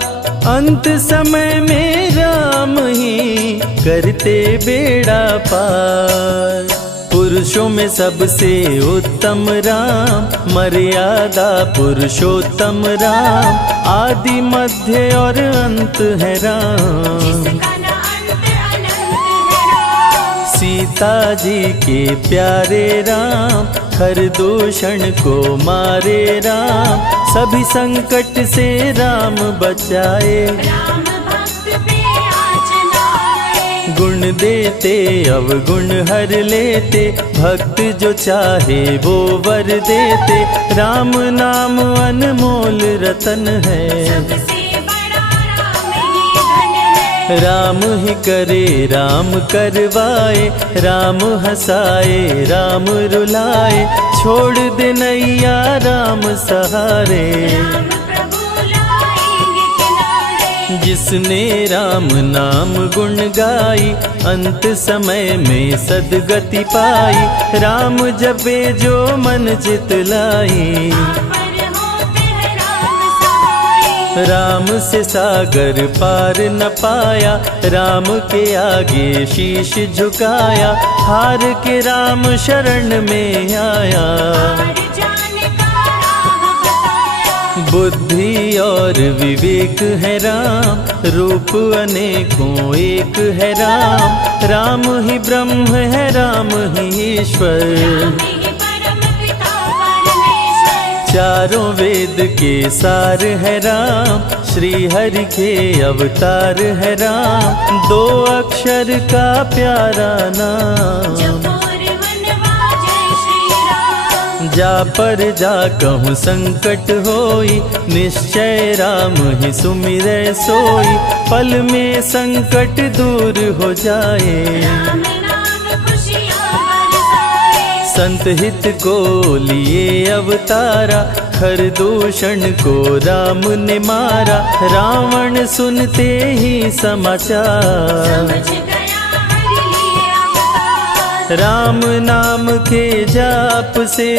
अंत समय में राम ही करते बेड़ा पार। पुरुषों में सबसे उत्तम राम, मर्यादा पुरुषोत्तम राम। आदि मध्य और अंत है राम, जिसका न अंत अनंत है राम। सीता जी के प्यारे राम, हर दूषण को मारे राम। सभी संकट से राम बचाए, राम भक्त पे आँच न आए। गुण देते अवगुण हर लेते। भक्त जो चाहे वो वर देते। राम नाम अनमोल रतन है, सबसे बड़ा राम ही धन है। राम ही करे राम करवाए। राम हंसाए राम रुलाए, छोड़ दे नैया राम सहारे। राम प्रभु लाएंगे किनारे। जिसने राम नाम गुण गाई, अंत समय में सदगति पाई। राम जपे जो मन चित लाई, पर होते हैं राम सहाय। राम से सागर पार न पाया। राम के आगे शीश झुकाया, हार के राम शरण में आया। हार जाने का राह बताया। बुद्धि और विवेक है राम, रूप अनेकों एक है राम। राम ही ब्रह्म है, राम ही ईश्वर। राम ही परम पिता परमेश्वर। चारों वेद के सार है राम, श्री हरि के अवतार है राम। दो अक्षर का प्यारा नाम, जपोर मनवा जय श्री राम। जा पर जा कहूँ संकट होई। निश्चय राम ही सुमिरै सोई, पल में संकट दूर हो जाए। राम नाम खुशियाँ बरसाए। संत हित को लिए अवतारा, हर दूषण को राम ने मारा। रावण सुनते ही समाचार, समझ गया हरि लिए अवतार। राम नाम के जाप से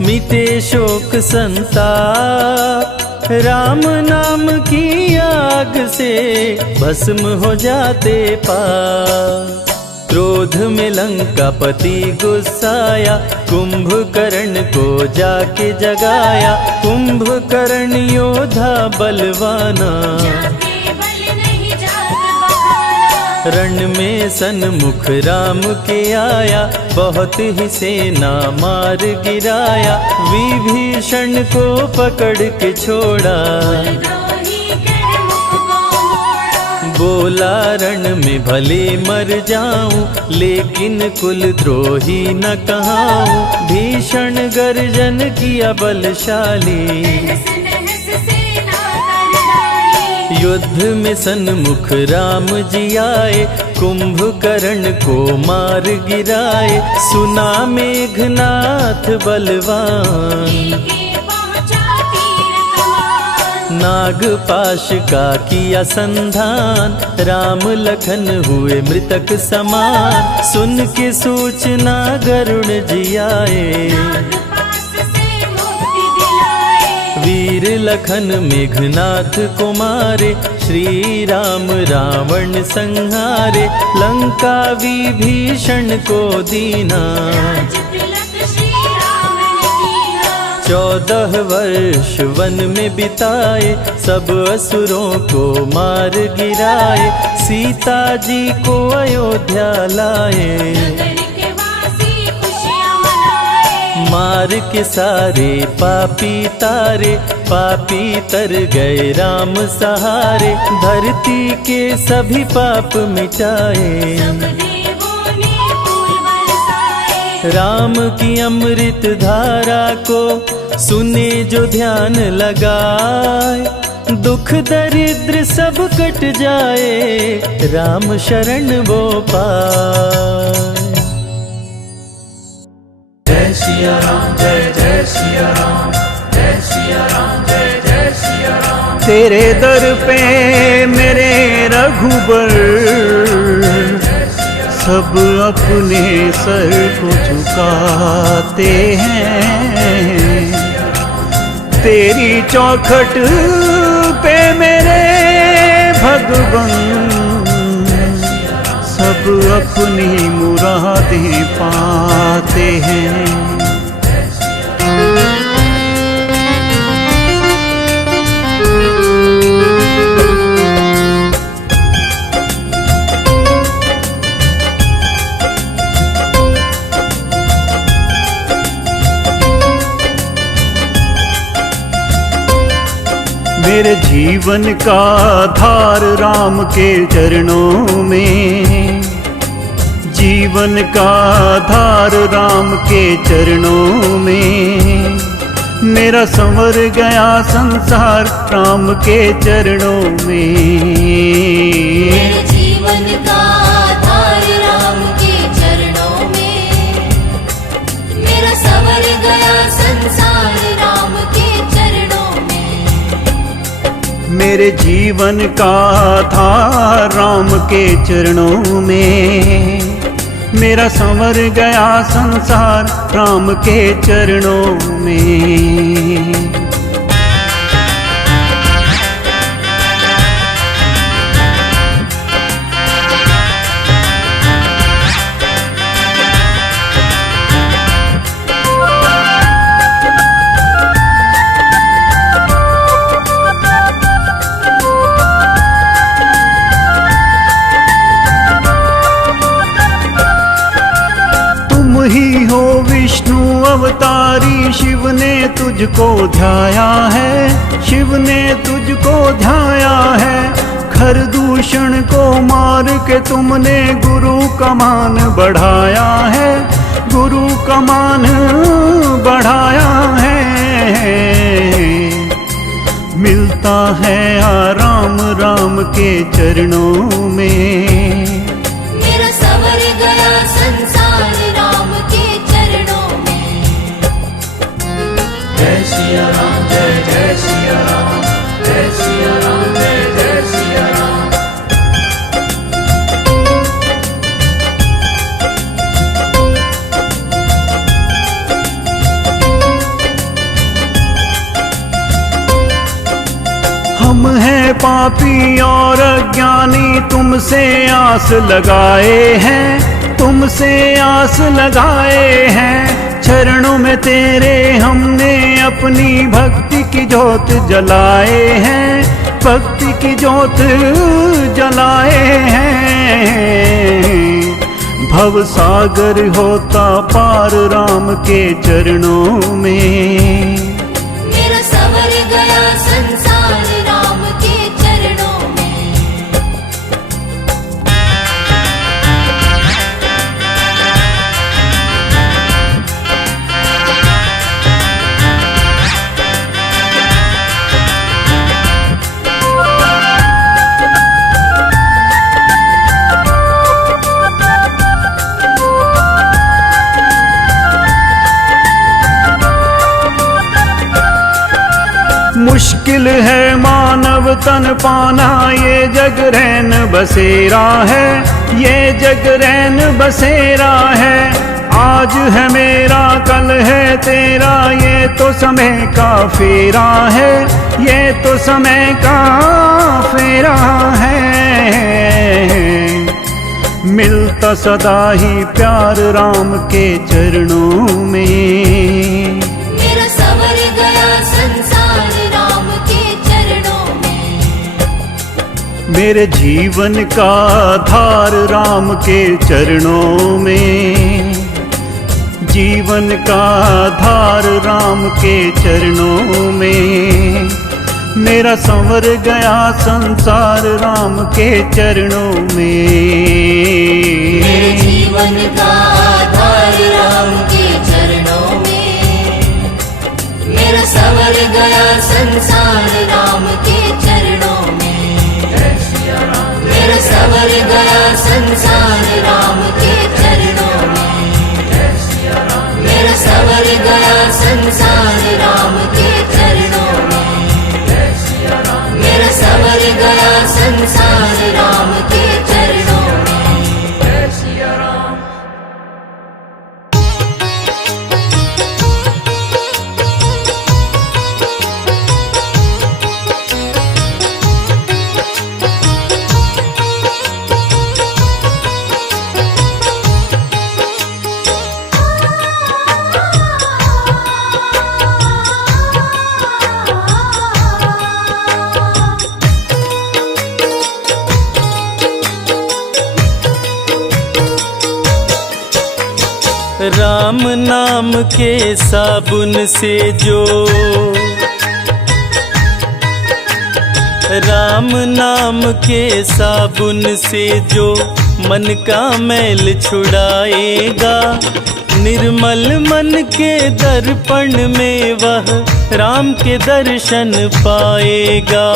मिटे शोक संताप। राम नाम की आग से भस्म हो जाते पाप। क्रोध में लंकापति गुस्साया, कुंभकर्ण को जाके जगाया। कुंभकर्ण योद्धा बलवाना, जाके बल नहीं जाग बहाना। रण में सन्मुख राम के आया। बहुत ही सेना मार गिराया, विभीषण को पकड़ के छोड़ा। द्रोही कर मुख को मोड़ा। बोला रण में भले मर जाऊं, लेकिन कुल द्रोही न कहाऊं। भीषण गर्जन किया बलशाली, तहस नहस सेना कर डाली। युद्ध में सन्मुख राम जी आए। कुंभकर्ण को मार गिराए। सुना मेघनाथ बलवान, के पहुँचा तीर कमान। नागपाश का किया संधान। राम लखन हुए मृतक समान। सुन के सूचना गरुड़ जी आए। नागपाश से मुक्ति दिलाए। वीर लखन मेघनाथ को मारे। श्री राम रावण संहारे। लंका विभीषण को दीना। राज तिलक श्री राम ने कीना। 14 वर्ष वन में बिताए। सब असुरों को मार गिराए। सीता जी को अयोध्या लाए। नगर के वासी खुशियाँ मनाए। मार के सारे पापी तारे। पापी तर गए राम सहारे। धरती के सभी पाप मिटाए। सब देवों ने फूल बरसाए। राम की अमृत धारा को सुने जो ध्यान लगाए दुख दरिद्र सब कट जाए, राम शरण वो पाए। जय सिया राम, जय जय सिया राम, जय सिया राम, जय जय सिया राम। तेरे दर पे मेरे रघुबर सब अपने सर को झुकाते हैं। तेरी चौखट पे मेरे भगवन सब अपनी मुरादें पाते हैं। मेरे जीवन का आधार राम के चरणों में, जीवन का आधार राम के चरणों में। मेरा संवर गया संसार राम के चरणों में। मेरे जीवन का आधार राम के चरणों में, मेरा संवर गया संसार राम के चरणों में। मेरे जीवन का आधार राम के चरणों में, मेरा संवर गया संसार राम के चरणों में। ही हो विष्णु अवतारी, शिव ने तुझको ध्याया है, शिव ने तुझको ध्याया है। खर दूषण को मार के तुमने गुरु का मान बढ़ाया है, गुरु का मान बढ़ाया है। मिलता है आराम राम के चरणों में। मेरा संवर गया संसार राम के चरणों में। जय सिया राम, जय जय सिया राम, जय सिया राम, जय जय सिया राम। हम हैं पापी और अज्ञानी, तुमसे आस लगाए हैं, तुमसे आस लगाए हैं। चरणों में तेरे हमने अपनी भक्ति की जोत जलाए हैं, भक्ति की जोत जलाए हैं। भव सागर होता पार राम के चरणों में। मेरा संवर गया संसार राम के चरणों में। मुश्किल है मानव तन पाना, ये जग रैन बसेरा है, ये जग रैन बसेरा है। आज है मेरा कल है तेरा, ये तो समय का फेरा है, ये तो समय का फेरा है। मिलता सदा ही प्यार राम के चरणों में। मेरा संवर गया संसार राम के चरणों में। मेरे जीवन का आधार राम के चरणों में, जीवन का आधार राम के चरणों में। मेरा संवर गया संसार राम के चरणों में। मेरे जीवन का आधार राम के चरणों में। मेरा गया संसार राम के चरणों में, जय सिया राम, मेरा सवर गया संसार राम के चरणों में, जय सिया राम, मेरा सवर गया संसार राम के चरणों में, जय सिया राम, मेरा सवर गया संसार राम के चरणों में। जय सिया राम। राम नाम के साबुन से जो, राम नाम के साबुन से जो मन का मैल छुड़ाएगा, निर्मल मन के दर्पण में वह राम के दर्शन पाएगा।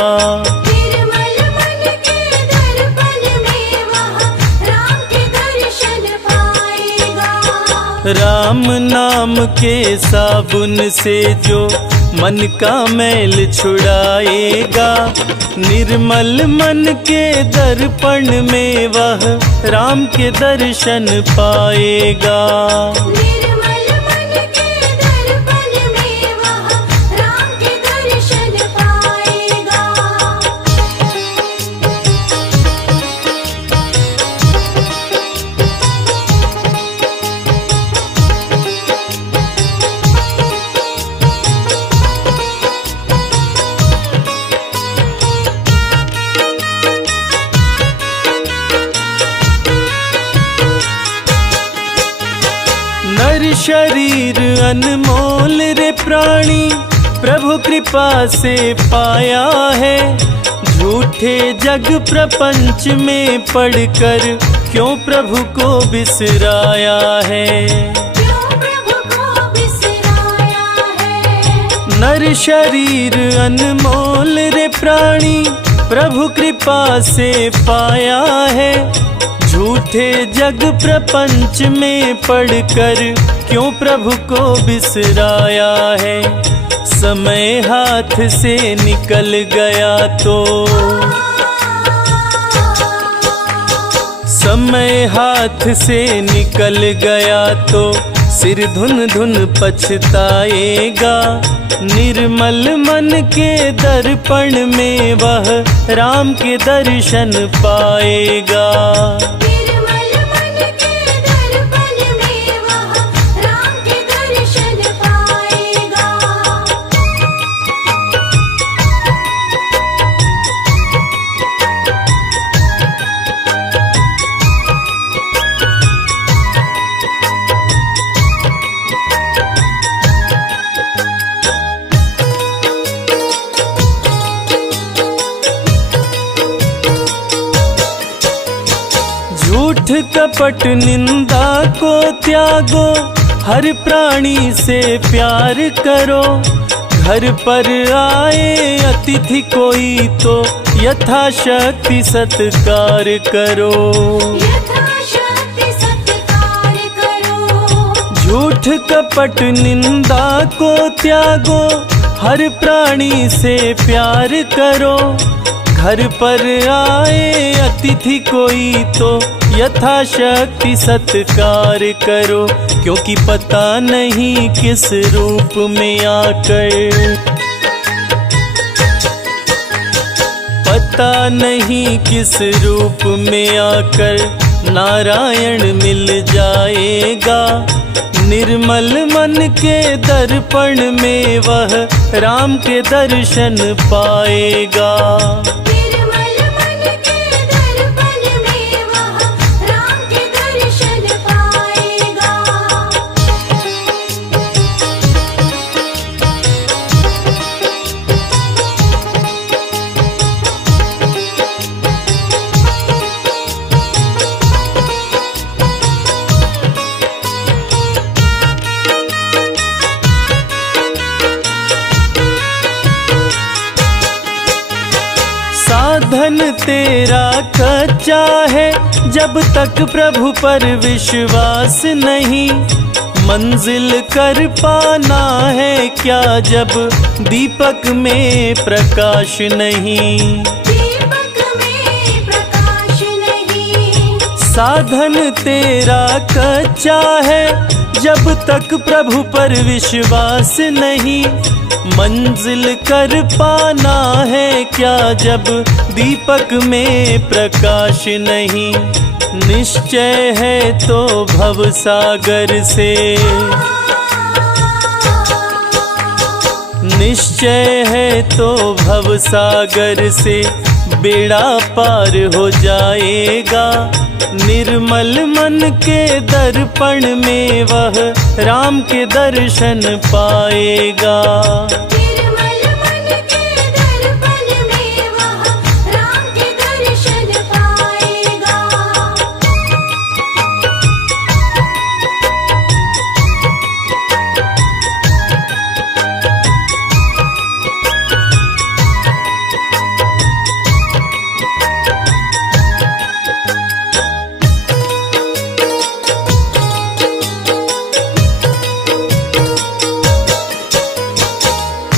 निर्मल मन के दर्पण में वह राम के दर्शन पाएगा। राम नाम के साबुन से जो मन का मैल छुड़ाएगा, निर्मल मन के दर्पण में वह राम के दर्शन पाएगा। निर्मल मन के दर्पण में वह राम के दर्शन पाएगा। नर शरीर अनमोल रे प्राणी, प्रभु कृपा से पाया है। झूठे जग प्रपंच में पड़कर क्यों प्रभु को बिसराया है। क्यों प्रभु को बिसराया है। नर शरीर अनमोल रे प्राणी, प्रभु कृपा से पाया है। झूठे जग प्रपंच में पड़कर क्यों प्रभु को बिसराया है। समय हाथ से निकल गया तो, समय हाथ से निकल गया तो सिर धुन धुन पछताएगा। निर्मल मन के दर्पण में वह राम के दर्शन पाएगा। निर्मल मन के दर्पण में वह राम के दर्शन पाएगा। झूठ कपट निंदा को त्यागो, हर प्राणी से प्यार करो। घर पर आए अतिथि कोई तो यथाशक्ति सत्कार करो। यथाशक्ति सत्कार करो। झूठ कपट निंदा को त्यागो, हर प्राणी से प्यार करो। घर पर आए अतिथि कोई तो यथाशक्ति सत्कार करो। क्योंकि पता नहीं किस रूप में आकर, पता नहीं किस रूप में आकर नारायण मिल जाएगा। निर्मल मन के दर्पण में वह राम के दर्शन पाएगा। निर्मल मन के दर्पण में वह राम के दर्शन पाएगा। साधन तेरा कच्चा है, जब तक प्रभु पर विश्वास नहीं। मंजिल कर पाना है क्या, जब दीपक में प्रकाश नहीं। दीपक में प्रकाश नहीं। साधन तेरा कच्चा है, जब तक प्रभु पर विश्वास नहीं। मंजिल कर पाना है क्या, जब दीपक में प्रकाश नहीं। निश्चय है तो भव सागर से, निश्चय है तो भव सागर से बेड़ा पार हो जाएगा। निर्मल मन के दर्पण में वह राम के दर्शन पाएगा। निर्मल मन के दर्पण में वह राम के दर्शन पाएगा।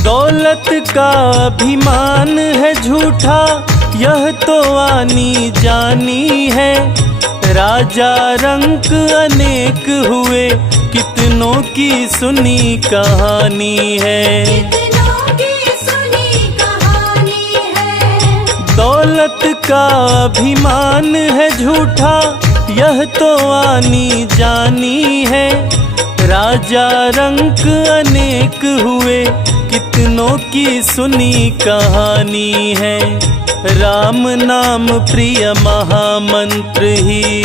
दौलत का अभिमान है झूठा, यह तो आनी जानी है। राजा रंक अनेक हुए, कितनों की सुनी कहानी है। कितनों की सुनी कहानी है। दौलत का अभिमान है झूठा, यह तो आनी जानी है। राजा रंक अनेक हुए, कितनों की सुनी कहानी है। राम नाम प्रिय महामंत्र ही,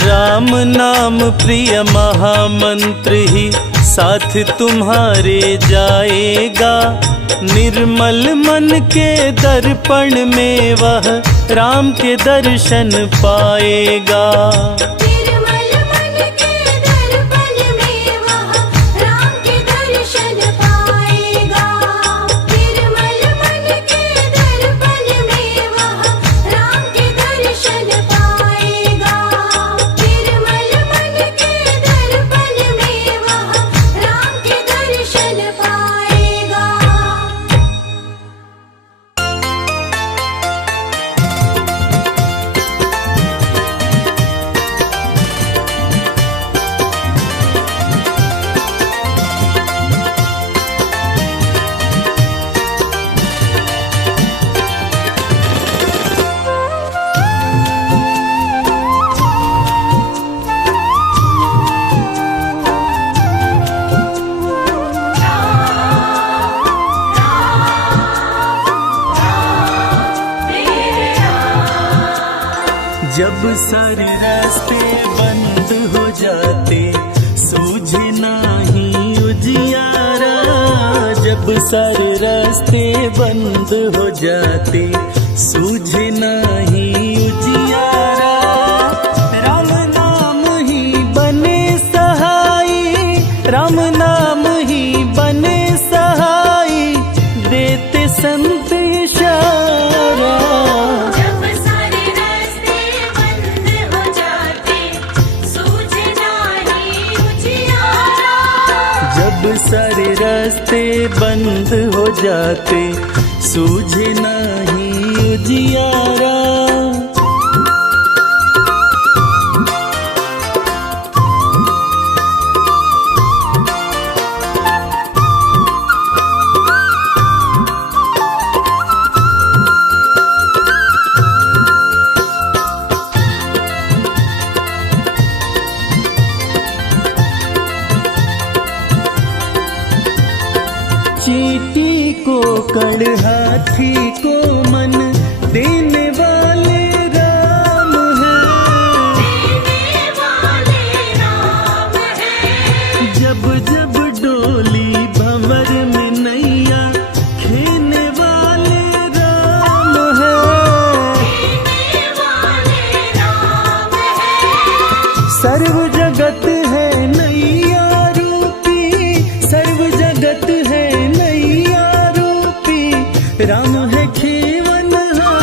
राम नाम प्रिय महामंत्र ही साथ तुम्हारे जाएगा। निर्मल मन के दर्पण में वह राम के दर्शन पाएगा। निर्मल मन के दर्पण में वह राम के दर्शन पाएगा। निर्मल मन के दर्पण में वह राम के दर्शन पाएगा। निर्मल मन के दर्पण में वह राम के दर्शन पाएगा। जब सारे रास्ते बंद हो जाते, सूझे नहीं उजियारा। जब सारे रास्ते बंद हो जाते, सूझे नहीं उजियारा। राम नाम ही बने सहाई, राम नाम ही बने सहाई, देते संत इशारा। जब सारे रास्ते बंद हो जाते, सूझे नहीं उजियारा। जब सारे रास्ते बंद हो जाते, सूझे नहीं उजियारा। चींटी को कड़ हाथी को मन देने वाले राम हैं। देने वाले राम हैं। जब जब डोली भंवर में नैया, खेने वाले राम हैं। देने वाले राम हैं। सर्व जगत है नैया रूपी, सर्व जगत है नैया रूपी, राम है खीवनहारा।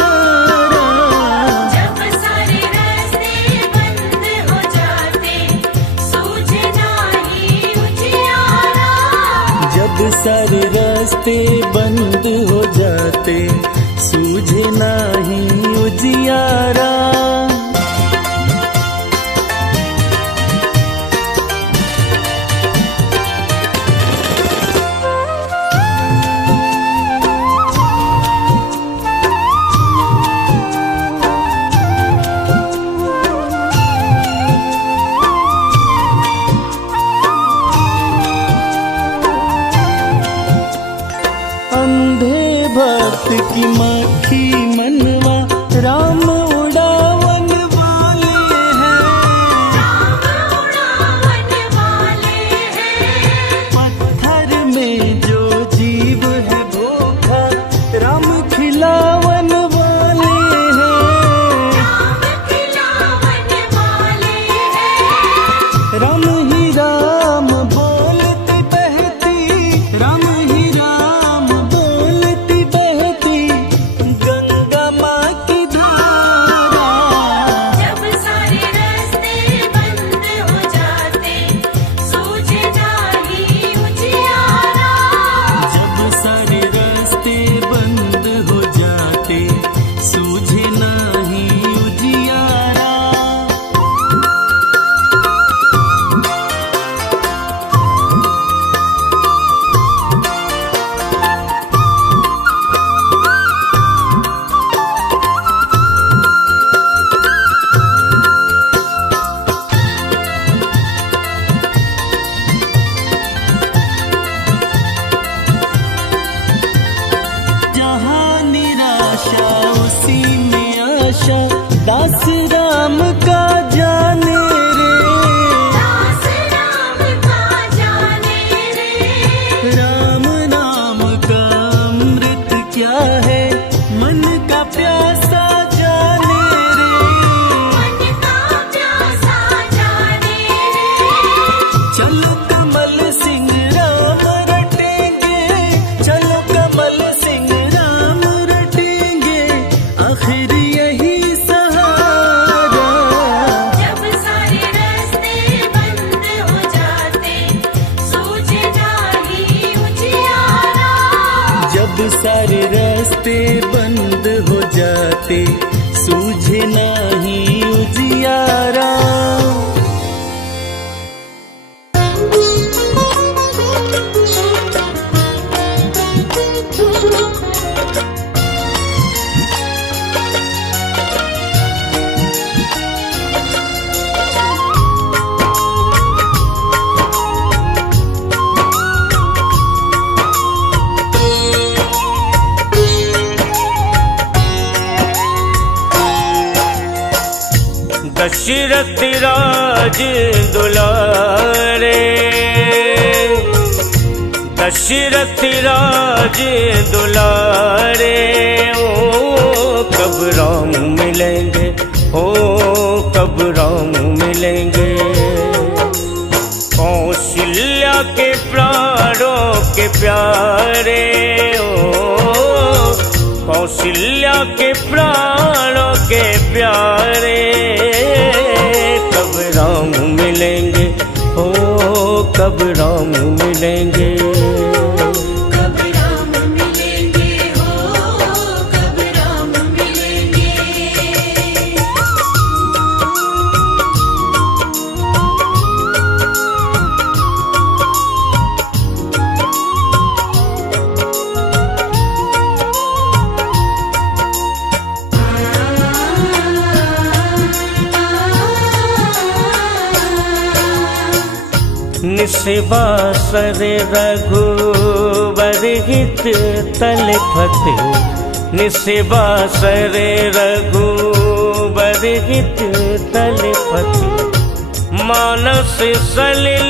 जब सारे रास्ते बंद हो जाते सूझे नाही उजियारा। जब सारे रास्ते बंद हो जाते सूझे नाही उजियारा। अंधे भक्त की मक्खी मनवा राम उड़ावन वाले हैं। राम उड़ावन वाले हैं। पत्थर में जो जीव है भूखा राम खिलावन वाले हैं। राम खिलावन वाले हैं। राम ही राम बोलती बहती, राम ही राम बोलती बहती गंगा माँ की धारा। जब सारे रास्ते बंद हो जाते सूझे नाही उजियारा। जब सारे रास्ते बंद हो जाते सूझे नाही उजियारा। जहाँ निराशा उसी में आशा दास राम का जाने रे। दास राम का जाने रे। राम नाम का अमृत क्या है मन का प्यासा जाने रे। मन का प्यासा जाने रे। चलो कमल सिंह राम रटेंगे, चलो कमल सिंह राम रटेंगे, आखिर यही सहारा। जब सारे रास्ते बंद हो जाते सूझे नाही उजियारा। जब सारे रास्ते बंद हो जाते सूझे नाही उजियारा। दशरथ राज दुलारे, दशरथ राज दुलारे। ओ कब राम मिलेंगे, ओ कब राम मिलेंगे। कौशल्या के प्राणों के प्यारे, ओ कौशल्या के प्राणों के प्यारे। कब राम मिलेंगे, ओ कब राम मिलेंगे। कब राम मिलेंगे हो कब राम मिलेंगे। निस्वासर रघुबर हित तलपत, निस्वासर रघुबर हित तलपत। मानस सलिल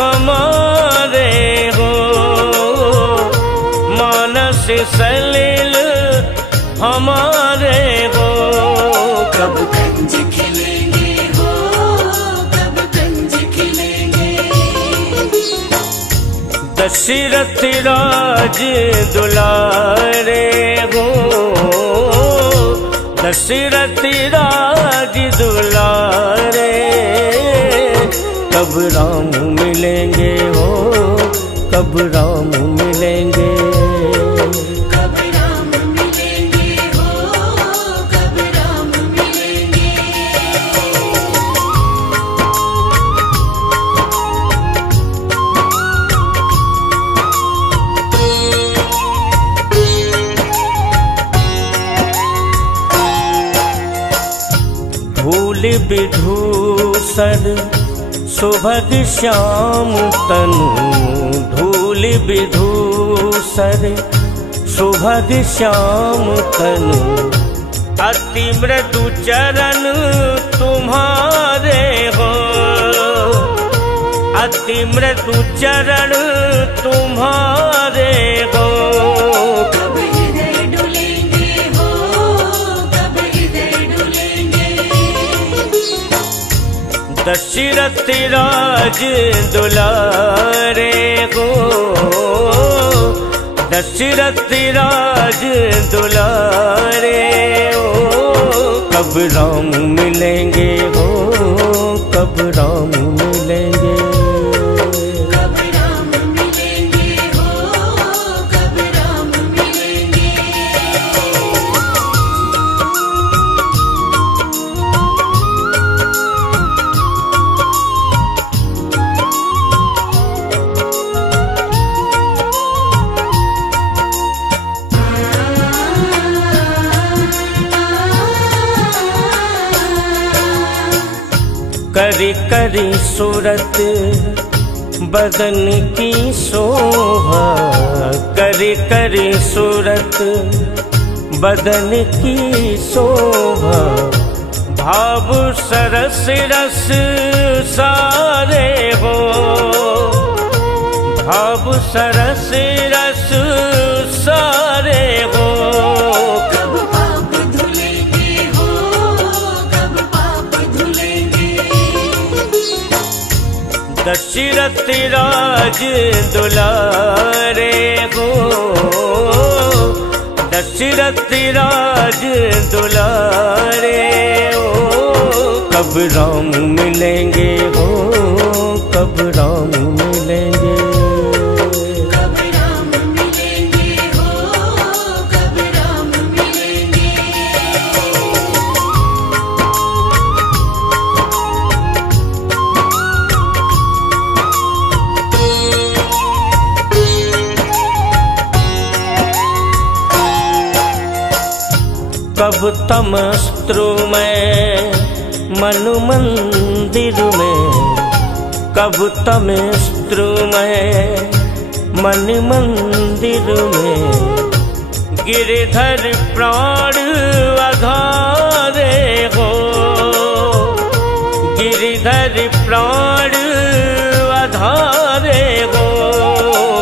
हमारे हो, मानस सलिल हमारे हो। कब कंज खिलेंगे हो कब कंज खिलेंगे। दशरथ राज दुलारे हो, दशरथ राज दुलारे। कब राम मिलेंगे हो, कब राम मिलेंगे। कब राम मिलेंगे हो, कब राम मिलेंगे। धूल विधूसर सुभग श्याम तनु, धूल विधूसर सुभग श्याम तनु। अति मृदु चरण तुम्हारे हो, अति मृदु चरण तुम्हारे हो। कब हृदय डुलेंगे हो, कब हृदय डुलेंगे। दशरथ राज दुलारे हो, दशरथ राज दुलारे हो। कब राम मिलेंगे हो, कब राम मिलेंगे। कब राम मिलेंगे हो, कब राम मिलेंगे। करी करी सूरत बदन की शोभा, करी करी सूरत बदन की शोभा। भाव सरस रस सारे हो, भाव सरस रस सारे हो। कब पाप धुलेंगे हो, कब पाप धुलेंगे। दशरथ राज दुलारे हो, दशरथ राज दुलारे हो। कब राम मिलेंगे हो, कब राम मिलेंगे। कब राम मिलेंगे हो, कब राम मिलेंगे। कब तमस्त्रु में मन मंदिर में, कब तमस्त्रु में मन मंदिर में। गिरधर प्राण आधारे हो, गिरधर प्राण आधारे हो।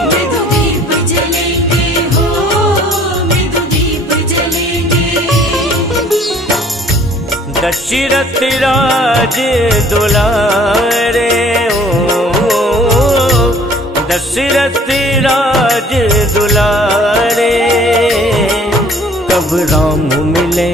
मृदु दीप जलेंगे हो, मृदु दीप जलेंगे। दशरथ राज दुलारे हो, दशरथ राज दुलारे। कब राम मिले